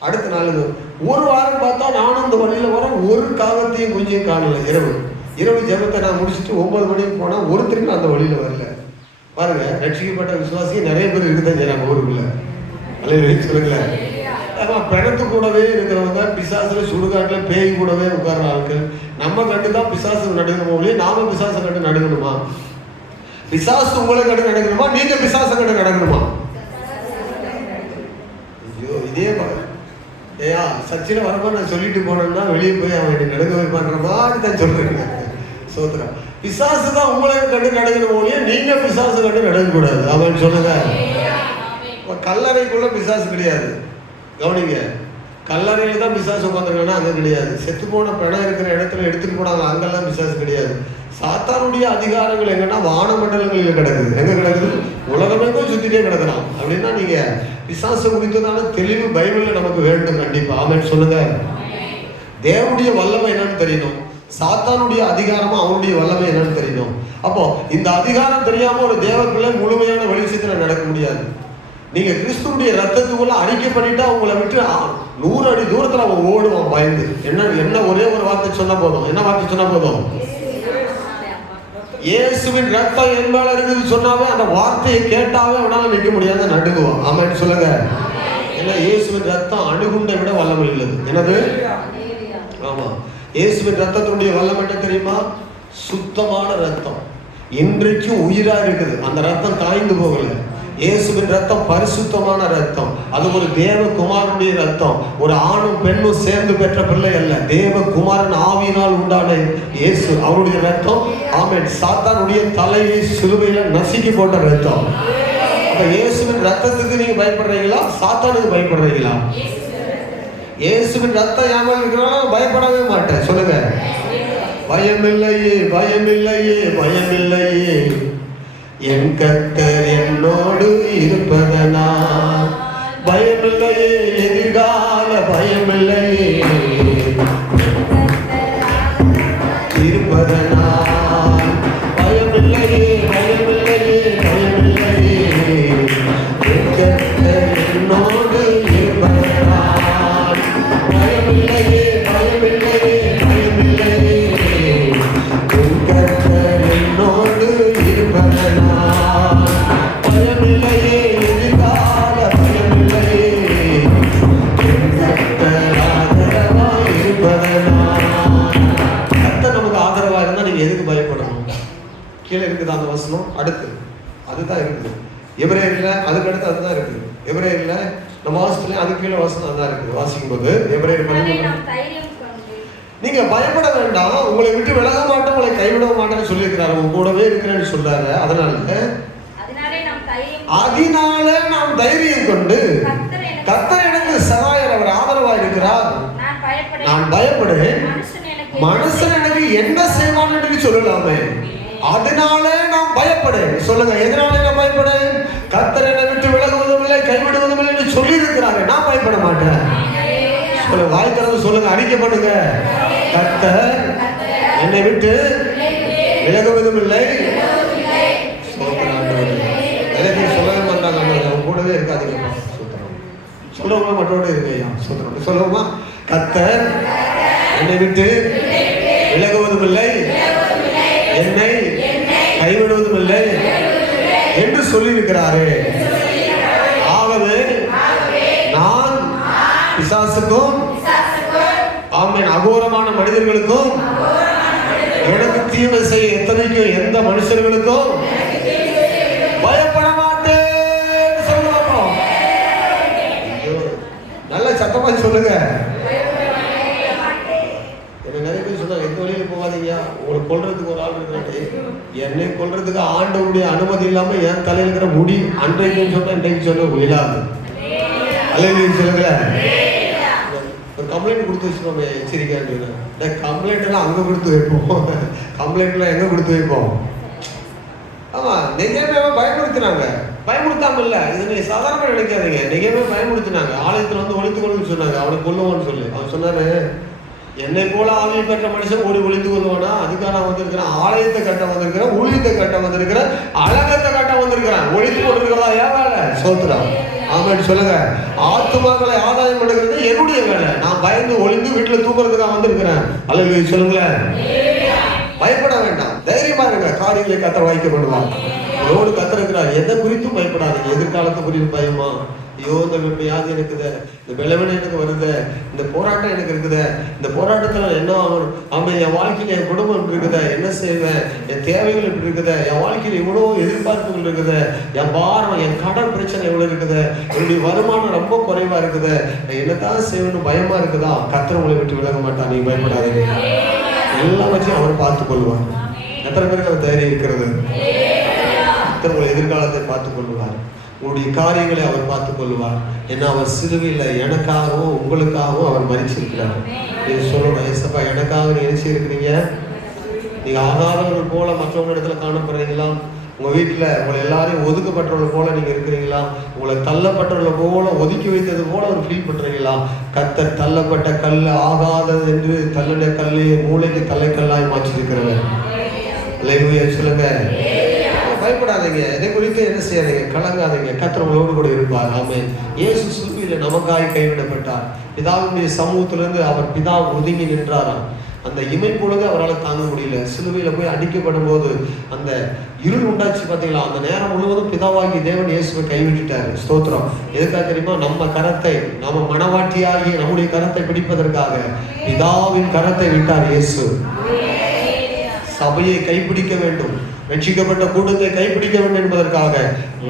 அடுத்த நாள் ஒரு வாரம் பார்த்தா நானும் இந்த வழியில வரேன், ஒரு காகத்தையும் கொஞ்சம் காணல. இரவு ஜெபத்தை நான் முடிச்சுட்டு 9 மணிக்கு போனா ஒருத்தருக்கு அந்த வழியில வரல. பாருங்க, ரட்சிக்கப்பட்ட விசுவாசி நிறைய பேர் இருக்குதான் செய்யறாங்க ஊருக்குள்ள. அல்லேலூயா சொல்லுங்களேன். பிணத்து கூடவே இருக்கிறவங்க, பிசாசுல சுடுகாட்டுல பேய் கூடவே உட்கார்ற ஆட்கள். நம்ம கண்டுதான் பிசாசு நடுங்கணுமோ இல்லையா? நாம பிசாசை கண்டு நடுங்கணுமா? பிசாசு உங்களை கண்டு நடக்கணுமா? நீங்க பிசாசை கண்டு நடக்கணுமா? ஐயோ, இதே ஏயா சச்சில வரப்போ நான் சொல்லிட்டு போனேன்னா வெளியே போய் அவன் என்னை நடுங்க வைப்பான்ற மாதிரி தான் சொல்றேன். சோத்திரம். பிசாசு தான் உங்களை கண்டு நடக்கணும் போலியே, நீங்க பிசாசு கண்டு நடக்கக்கூடாது. அவன் சொல்லுங்க. கல்லறைக்குள்ள பிசாசு கிடையாது. கவனிங்க, கல்லறையில தான் பிசாசு உட்காந்துருக்கானா அங்க கிடையாது. செத்து போன பிணம் இருக்கிற இடத்துல எடுத்துட்டு போனாங்க, அங்கெல்லாம் பிசாசு கிடையாது. சாத்தானுடைய அதிகாரங்கள் எங்கன்னா வானமண்டலங்களில் கிடக்குது. எங்க கிடக்குது? உலகமே சுத்திட்டே கிடக்குறான். அப்படின்னா நீங்க பிசாசு குறித்ததான தெளிவு பைபிள்ல நமக்கு வேண்டும் கண்டிப்பா. ஆமென் சொல்லுங்க. தேவனுடைய வல்லமை என்னன்னு தெரியணும், சாத்தானுடைய அதிகாரமா அவனுடைய வல்லமை என்னன்னு தெரியணும். அப்போ இந்த அதிகாரம் தெரியாம ஒரு தேவ பிள்ளை முழுமையான வெளிச்சத்துல நடக்க முடியாது. நீங்க கிறிஸ்துவுடைய ரத்தத்துக்குள்ள அறிக்கை பண்ணிட்டா உங்களை விட்டு 100 அடி தூரத்துல அவன் ஓடுவான் பயந்து. என்ன ஒரே ஒரு வார்த்தை சொன்னா போதும். என்ன வார்த்தை சொன்னா போதும்? இயேசுவின் ரத்தம் என் மேல இருக்குது சொன்னாவே, அந்த வார்த்தையை கேட்டாவே அவனால நிற்க முடியாத நடுங்குவான். ஆமென் சொல்லுங்க. ஏன்னா இயேசுவின் ரத்தம் அணுகுண்டை விட வல்லமை உள்ளது. என்னது? ஆமா, இயேசுவின் ரத்தத்தினுடைய வல்லமை என்ன தெரியுமா? சுத்தமான ரத்தம், இன்றைக்கும் உயிரா இருக்குது. அந்த ரத்தம் காய்ந்து போகல. இயேசுவின் ரத்தம் பரிசுத்தமான ரத்தம். அது ஒரு தேவகுமாரனுடைய ரத்தம். ஒரு ஆணும் பெண்ணும் சேர்ந்து பெற்ற பிள்ளை அல்ல, தேவகுமாரன் ஆவியினால் உண்டான இயேசு, அவருடைய ரத்தம். ஆமென். சாத்தானுடைய தலையை சிலுவையில நசுக்கி போட்ட ரத்தம். அப்ப இயேசுவின் ரத்தத்துக்கு நீங்க பயப்படுறீங்களா, சாத்தானுக்கு பயப்படுறீங்களா? இயேசுவின் ரத்தம் ஏமல் இருக்கிறாலும் பயப்படவே மாட்டேன். சொல்லுங்க. பயமில்லையே, பயமில்லையே, பயமில்லையே, என் கர்த்தர் என்னோடு இருப்பதனால் பயமில்லையே, எதிர்கால பயமில்லையே, இருப்பதனால் பயமில்லையே, பயமில்லையே, பயமில்லையே, என் கர்த்தர் என்னோடு இருப்பதனால் பயமில்லையே, பயமில்லையே, பயமில்லையே, என் கர்த்தர் என்னோடு இருப்பதனால் பயமில்லையே, எதிர்கால பயமில்லையே, என் கர்த்தர் ஆதரவாய் இருப்பதனால். கர்த்தர் நமக்கு ஆதரவா இருந்தா நீங்க எதுக்கு பயப்படணும்? கீழே இருக்குது அந்த வசனம், அடுத்து அதுதான் இருக்குது. எபிரேயர்ல அதுக்கு அடுத்து அதுதான் இருக்குது. எபிரேயர்ல நம்ம வாசத்துல அதுக்கு கீழே வசனம் அதான் இருக்குது. வாசிக்கும் போது எபிரேயர் 13 நீங்க பயப்பட வேண்டாம், உங்களை விட்டு விலக மாட்டேன், உங்களை கைவிட மாட்டேன்னு சொல்லியிருக்கிறாரு, உங்க கூடவே இருக்கிறேன்னு சொல்றாரு. அதனால நாம் தைரியம் கொண்டு கர்த்தர் எனக்கு சகாயர், அவர் ஆதரவா இருக்கிறார், நான் பயப்படுறேன், மனுஷன் எனக்கு என்ன செய்வான் என்று சொல்லலாமே, அதனால நான் பயப்படேன். சொல்லுங்க, எதனால நான் பயப்படேன்? கர்த்தர் என்னை விட்டு விலகுவதும் இல்லை, கைவிடுவதும் இல்லை என்று சொல்லி இருக்கிறாரு, நான் பயப்பட மாட்டேன். சொல்லுங்க, வாய் திறந்து சொல்லுங்க, அறிக்கை பண்ணுங்க, கர்த்தர் என்னை விட்டு விலகுவதும் இல்லை. எனக்கு சொல்லவே மாட்டாங்க, அவங்க கூடவே இருக்காதீங்கப்பா. சொல்லுவோமா, மற்றோட இருக்கு ஐயா. சொல்லுவோமா, கர்த்தர் என்னை விட்டு விலகுவதும் இல்லை, என்னை கைவிடுவதும் இல்லை என்று சொல்லியிருக்கிறாரே. ஆகவே நான் பிசாசுக்கும் ஆமென் அகோரமான மனிதர்களுக்கும் எனக்கு தீமை செய்ய எத்தனைக்கும் எந்த மனுஷர்களுக்கும் பயப்பட மாட்டேன் சொல்லுவோம். நல்ல சத்தமா சொல்லுங்க. நிறைய பேர் சொன்னாங்க, எந்த வழியில போகாதீங்க, உங்களை கொல்றதுக்கு ஒரு ஆள் இருக்கிறாரு, என்னை கொல்றதுக்கு ஆண்டவருடைய அனுமதி இல்லாம என் தலையில் இருக்கிற முடி அன்றைக்கு சொன்னா இன்றைக்கு சொன்ன விழாது. அல்லையா சொல்லுங்க. ஒரு கம்ப்ளைண்ட் கொடுத்து வச்சுக்கோங்க, எச்சரிக்கை. கம்ப்ளைண்ட் எல்லாம் அங்க கொடுத்து வைப்போம், கம்ப்ளைண்ட் எல்லாம் எங்க கொடுத்து வைப்போம்? ஆமா, நெகேமியாவை பயமுறுத்தினாங்க. பயமுறுத்தாம இல்ல, இது நீங்க சாதாரண நினைக்காதீங்க. நெகேமியாவை பயமுறுத்தினாங்க, ஆலயத்துல வந்து ஒழித்து கொள்ளுன்னு சொன்னாங்க, அவனை கொல்லுவான்னு சொல்லி. அவன் சொன்னாரு, என்னை போல ஆவியை பெற்ற மனுஷன் ஓடி ஒளிந்து கொள்வானா? அதுக்காக நான் வந்திருக்கிறேன், ஆலயத்தை கட்ட வந்திருக்கிறேன், ஊழியத்தை கட்ட வந்திருக்கிறேன், அழகத்தை கட்ட வந்திருக்கிறேன். ஒழித்து கொண்டிருக்கிறதா ஏன் வேலை? சோத்துறான். ஆமான்னு சொல்லுங்க. ஆத்துமாக்களை ஆதாயம் எடுக்கிறது என்னுடைய வேலை. நான் பயந்து ஒளிந்து வீட்டுல தூக்குறதுக்காக வந்திருக்கிறேன். அல்லது சொல்லுங்களேன், பயப்பட வேண்டாம், தைரியமா இருங்க. காரியங்களை கத்தர் வாய்க்க பண்ணுவாங்க. ரோடு கத்திருக்கிறார், எதை குறித்தும் பயப்படாதீங்க. எதிர்காலத்தை குறித்து பயமா? ஐயோ, இந்த வியாதி இருக்குது, இந்த விளைவனை எனக்கு வருது, இந்த போராட்டம் எனக்கு இருக்குது, இந்த போராட்டத்துல என்ன ஆகணும்? ஆமாம், என் வாழ்க்கையில என் குடும்பம் இப்படி இருக்குதா, என்ன செய்வேன், என் தேவைகள் இப்படி இருக்குது, என் வாழ்க்கையில இவ்வளோ எதிர்பார்ப்புகள் இருக்குது, என் பாரம், என் கடன் பிரச்சனை எவ்வளவு இருக்குது, என்னுடைய வருமானம் ரொம்ப குறைவா இருக்குது, என்னதான் செய்யணும் பயமா இருக்குதா? கர்த்தர் உங்களை விட்டு விலக மாட்டான், நீ பயப்படாதீங்க. எல்லாவற்றையும் அவர் பார்த்துக் கொள்வார். எத்தனை பேருக்கு அவர் தைரியம் இருக்கிறது? கர்த்தர் உங்களை எதிர்காலத்தை பார்த்துக் கொள்வார், உங்களுடைய காரியங்களை அவர் பார்த்துக் கொள்வார். ஏன்னா அவர் சிலுவையில் எனக்காகவும் உங்களுக்காகவும் அவர் மரிச்சிருக்கிறார். நீங்க சொல்லணும், ஏசப்பா எனக்காக நினைச்சிருக்கிறீங்க, நீங்க ஆகாதவர்கள் போல மற்றவங்க இடத்துல காணப்படுறீங்களா? உங்க வீட்டுல உங்களை எல்லாரையும் ஒதுக்கப்பட்டவர்கள் போல நீங்க இருக்கிறீங்களா? உங்களை தள்ளப்பட்டவர்கள் போல ஒதுக்கி வைத்தது போல ஒரு ஃபீல் பண்றீங்களா? கர்த்தர் தள்ளப்பட்ட கல் ஆகாதது என்று தள்ளின கல்லையை மூளைக்கு தலைக்கல்லாய் மாற்றிருக்கிறவர். சொல்லுங்க, பயப்படாதீங்க, இதை குறித்து என்ன செய்யாதீங்க, கலங்காதீங்க. கர்த்தர் உங்களோடு கூட இருப்பார். ஆமென். இயேசு சிலுவையில் நமக்காய் கைவிடப்பட்டார். பிதாவுடைய சமூகத்திலிருந்து அவர் பிதா ஒதுங்கி நின்றாராம். அந்த இமை பொழுது அவரால் தாங்க முடியல. சிலுவையில போய் அடிக்கப்படும் போது அந்த இருள் உண்டாச்சு பார்த்தீங்களா? அந்த நேரம் முழுவதும் பிதாவாகி தேவன் இயேசுவை கைவிட்டுட்டாரு. ஸ்தோத்திரம். எதுக்காக தெரியுமா? நம்ம கரத்தை, நம்ம மனவாட்டியாகி நம்முடைய கரத்தை பிடிப்பதற்காக பிதாவின் கரத்தை விட்டார் இயேசு. சபையை கைப்பிடிக்க வேண்டும், ரட்சிக்கப்பட்ட கூட்டத்தை கைப்பிடிக்க வேண்டும் என்பதற்காக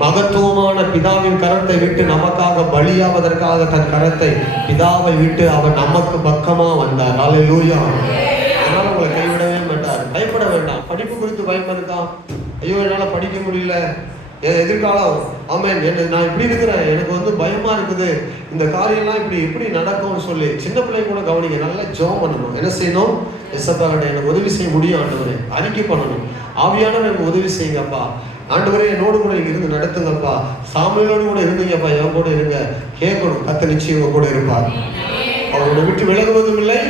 மகத்துவமான பிதாவின் கரத்தை விட்டு நமக்காக பலியாவதற்காக தன் கரத்தை பிதாவை விட்டு அவர் நமக்கு பக்கமா வந்தார். அல்லேலூயா. அதனால உங்களை கைவிடவே மாட்டார். பயப்பட வேண்டாம். படிப்பு குறித்து பயம் இருக்கா? ஐயோ, என்னால படிக்க முடியல, எதிர்காலம், ஆமென், நான் இப்படி இருக்கிறேன், எனக்கு பயமா இருக்குது, இந்த காரியம்லாம் இப்படி நடக்கும்னு சொல்லி சின்ன பிள்ளைங்க கூட கவனிங்க. நல்லா ஜெபம் பண்ணணும். என்ன செய்யணும்? எசப்பாகிட்ட எனக்கு உதவி செய்ய முடியும் ஆண்டவரே, அறிக்கை பண்ணணும். ஆவியானவர் எனக்கு உதவி செய்யுங்கப்பா, ஆண்டவரே என்னோடு கூட நீங்க இருந்து நடத்துங்கப்பா, சாமியோடு கூட இருந்தீங்கப்பா, என் கூட இருங்க கேட்கணும். கர்த்தர் நிச்சயம் கூட இருப்பார். அவரோட விட்டு விலகுவதும் இல்லை.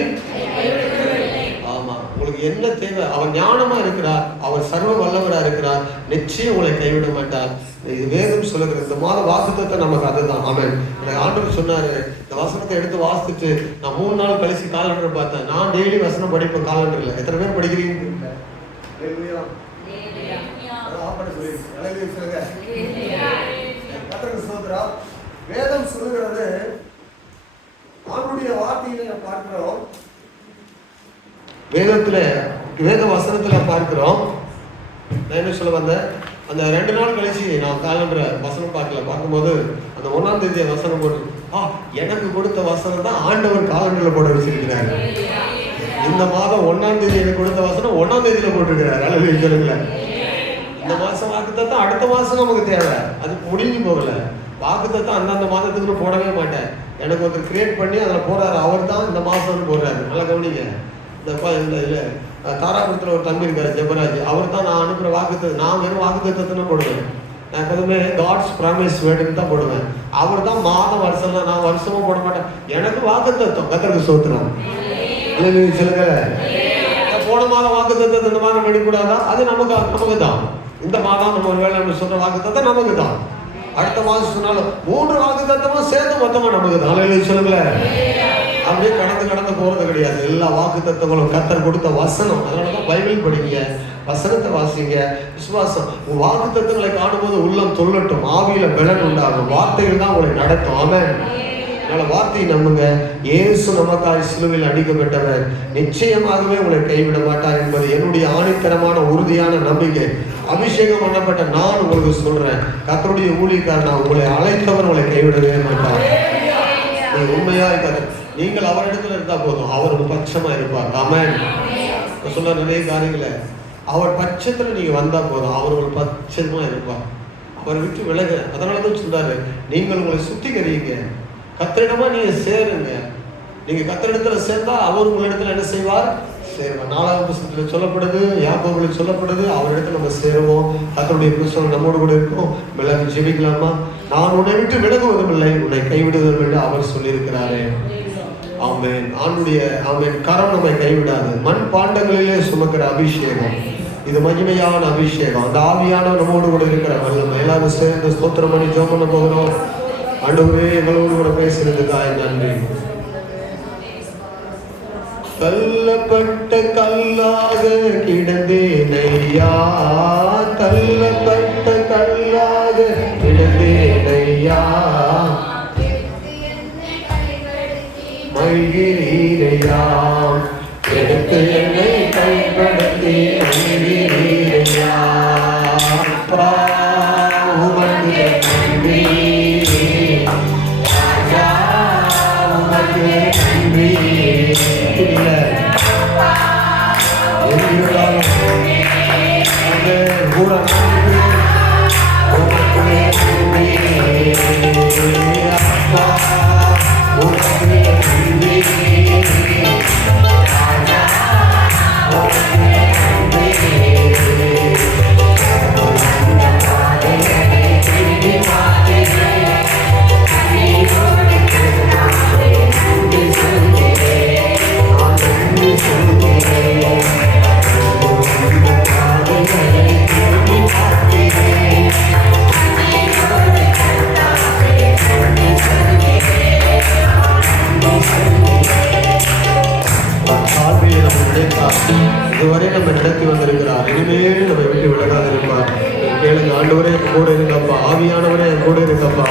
ஆமா, உங்களுக்கு என்ன தேவை? அவர் ஞானமா இருக்கிறார், அவர் சர்வ வல்லவரா இருக்கிறார், நிச்சயம் உங்களை கைவிட மாட்டார். இது வேதம் சொல்லுகிற இந்த மாத வாசகத்தை நமக்கு அதுதான். ஆமென். எனக்கு ஆண்டவர் சொன்னாரு, இந்த வசனத்தை எடுத்து வாசிச்சுட்டு நான் 3 நாள் கழிச்சு காலண்டர் பார்த்தேன். நான் டெய்லி வசனம் படிப்பேன் காலண்டர்ல. எத்தனை பேர் படிக்கிறீங்க? வேதம் சொல்லுகிறது, ஆண்டுடைய வார்த்தையில பார்க்கிறோம், வேதத்துல வேத வசனத்துல பார்க்கிறோம். நான் என்ன சொல்ல வந்தேன், அந்த 2 நாள் கழிச்சு நான் காலண்டரை வசனம் பார்க்கும்போது அந்த 1ஆம் தேதி வசனம் போட்டு, எனக்கு கொடுத்த வசனம் தான் ஆண்டவர் காலண்டர்ல போட வச்சிருக்கிறாரு. இந்த மாதம் 1ஆம் தேதி எனக்கு கொடுத்த வசனம் 1ஆம் தேதியில போட்டிருக்கிறார். அல்லேலூயா சொல்லுங்களேன். இந்த மாசம் வாக்குத்தத்தம் அடுத்த மாசம் நமக்கு தேவை, அது முடிஞ்சு போகல. வாக்குத்தத்தம் அந்தந்த மாதத்துக்குன்னு போடவே மாட்டேன். எனக்கு ஒருத்தர் கிரியேட் பண்ணி அதில் போடுறாரு, அவர் தான் இந்த மாதம்னு போடுறாரு. நல்லா கவனிங்க. இந்த இல்லை தாராபுரத்தில் ஒரு தம்பி இருக்காரு ஜெபராஜ், அவர் தான் நான் அனுப்புகிற வாக்குத்தத்தம். நான் வெறும் வாக்குத்தத்தம்னு போடுவேன். நான் எப்போதுமே காட்ஸ் ப்ராமிஸ் வேர்டுன்னு தான் போடுவேன். அவர் தான் மாதம் வருஷம்லாம், நான் வருஷமும் போட மாட்டேன். எனக்கு வாக்குத்தத்தம் கர்த்தருக்கு ஸ்தோத்திரம். அல்லேலூயா சொல்லுங்க. போன மாதம் வாக்குத்தத்தத்தை இந்த மாதம் எடுக்கூடாதா? அது நமக்கு தான். இந்த மாதம் நம்ம ஒரு வேலை நம்ம சொல்ற வாக்குத்தத்தம் நமக்கு தான். அடுத்த மாதம் சொன்னாலும் 3 வாக்குத்தத்தமும் சேர்ந்து மொத்தமா நமக்கு தான். அல்லேலூயா சொல்லுங்க. அப்படியே கடந்து போறது கிடையாது. எல்லா வாக்குத்தத்தங்களும் கர்த்தர் கொடுத்த வசனம். அதனாலதான் பைபிள் படிங்க, வசனத்தை வாசிங்க, விசுவாசம். உங்க வாக்குத்தத்தங்களை காணும்போது உள்ளம் துள்ளட்டும், ஆவியில பலன் உண்டாகும். வார்த்தைகள் தான் உங்களை நடத்தும். ஆமென். அதனால வார்த்தையை நம்புங்க. இயேசு நமக்காய் சிலுவையில் அடிக்கப்பட்டவர், நிச்சயமாகவே உங்களை கைவிட மாட்டார் என்பது என்னுடைய ஆணித்தரமான உறுதியான நம்பிக்கை. அபிஷேகம் பண்ணப்பட்ட நான் உங்களுக்கு சொல்றேன், கர்த்தருடைய ஊழியக்காரன் உங்களை அழைத்தவர் உங்களை கைவிடவே மாட்டார். நீங்க உண்மையா இருக்காது. நீங்கள் அவரிடத்துல இருந்தா போதும், அவர் ஒரு பட்சமா இருப்பார். ஆமென். சொல்ல நிறைய காரியங்களை அவர் பட்சத்துல நீங்க வந்தா போதும், அவர் ஒரு பட்சமா இருப்பார். அவர் விட்டு விலக. அதனாலதான் சொல்றாரு, நீங்கள் உங்களை சுத்திகரிங்க, கர்த்தரிடமா நீங்க சேருங்க. நீங்க கர்த்தரிடத்துல சேர்ந்தா அவர் உங்களிடத்துல என்ன செய்வார்? சேருவார். 4ஆம் புத்தகத்தில் சொல்லப்படுது, யாக்கோபில் சொல்லப்படுது, அவரிடத்துல நம்ம சேருவோம். கர்த்தருடைய பிரசன்னம் நம்மோடு கூட இருக்கும். விலகி ஜெபிக்கலாமா? நான் உன்னை விட்டு விலகுவதும் இல்லை, உன்னை கைவிடுவதும் இல்லை அவர் சொல்லியிருக்கிறாரே. ஆமென். ஆமென். கரம் நம்மை கைவிடாது. மண் பாண்டங்களிலே சுமக்கிற அபிஷேகம், இது மகிமையான அபிஷேகம். அந்த ஆவியானவர் நம்மோடு கூட இருக்கிற வல்லமை. எல்லாரும் சேர்ந்து ஸ்தோத்திரம் பண்ணி ஜெபம் பண்ண போகிறோம். ஆண்டவரே, எங்களோடு கூட பேசுறதுக்காக நன்றி. தள்ளப்பட்ட கல்லாக கிடந்தேன் ஐயா, தள்ளப்பட்ட கல்லாக கிடந்தேன் ஐயா, மகிழீரையா, எடுத்து என்னை கைப்படுத்தி மகிழீரையா. அப்பா உமக்கு நன்றி, ராஜா உமக்கு நன்றி. கூட இதுவரை நம்ம நடத்தி வந்திருக்கிறார். இனிமேல் நம்ம விட்டு விலகாது இருப்பார். கேளுங்க, ஆண்டவரே கூட இருக்கப்பா, ஆவியானவரே கூட இருக்கப்பா.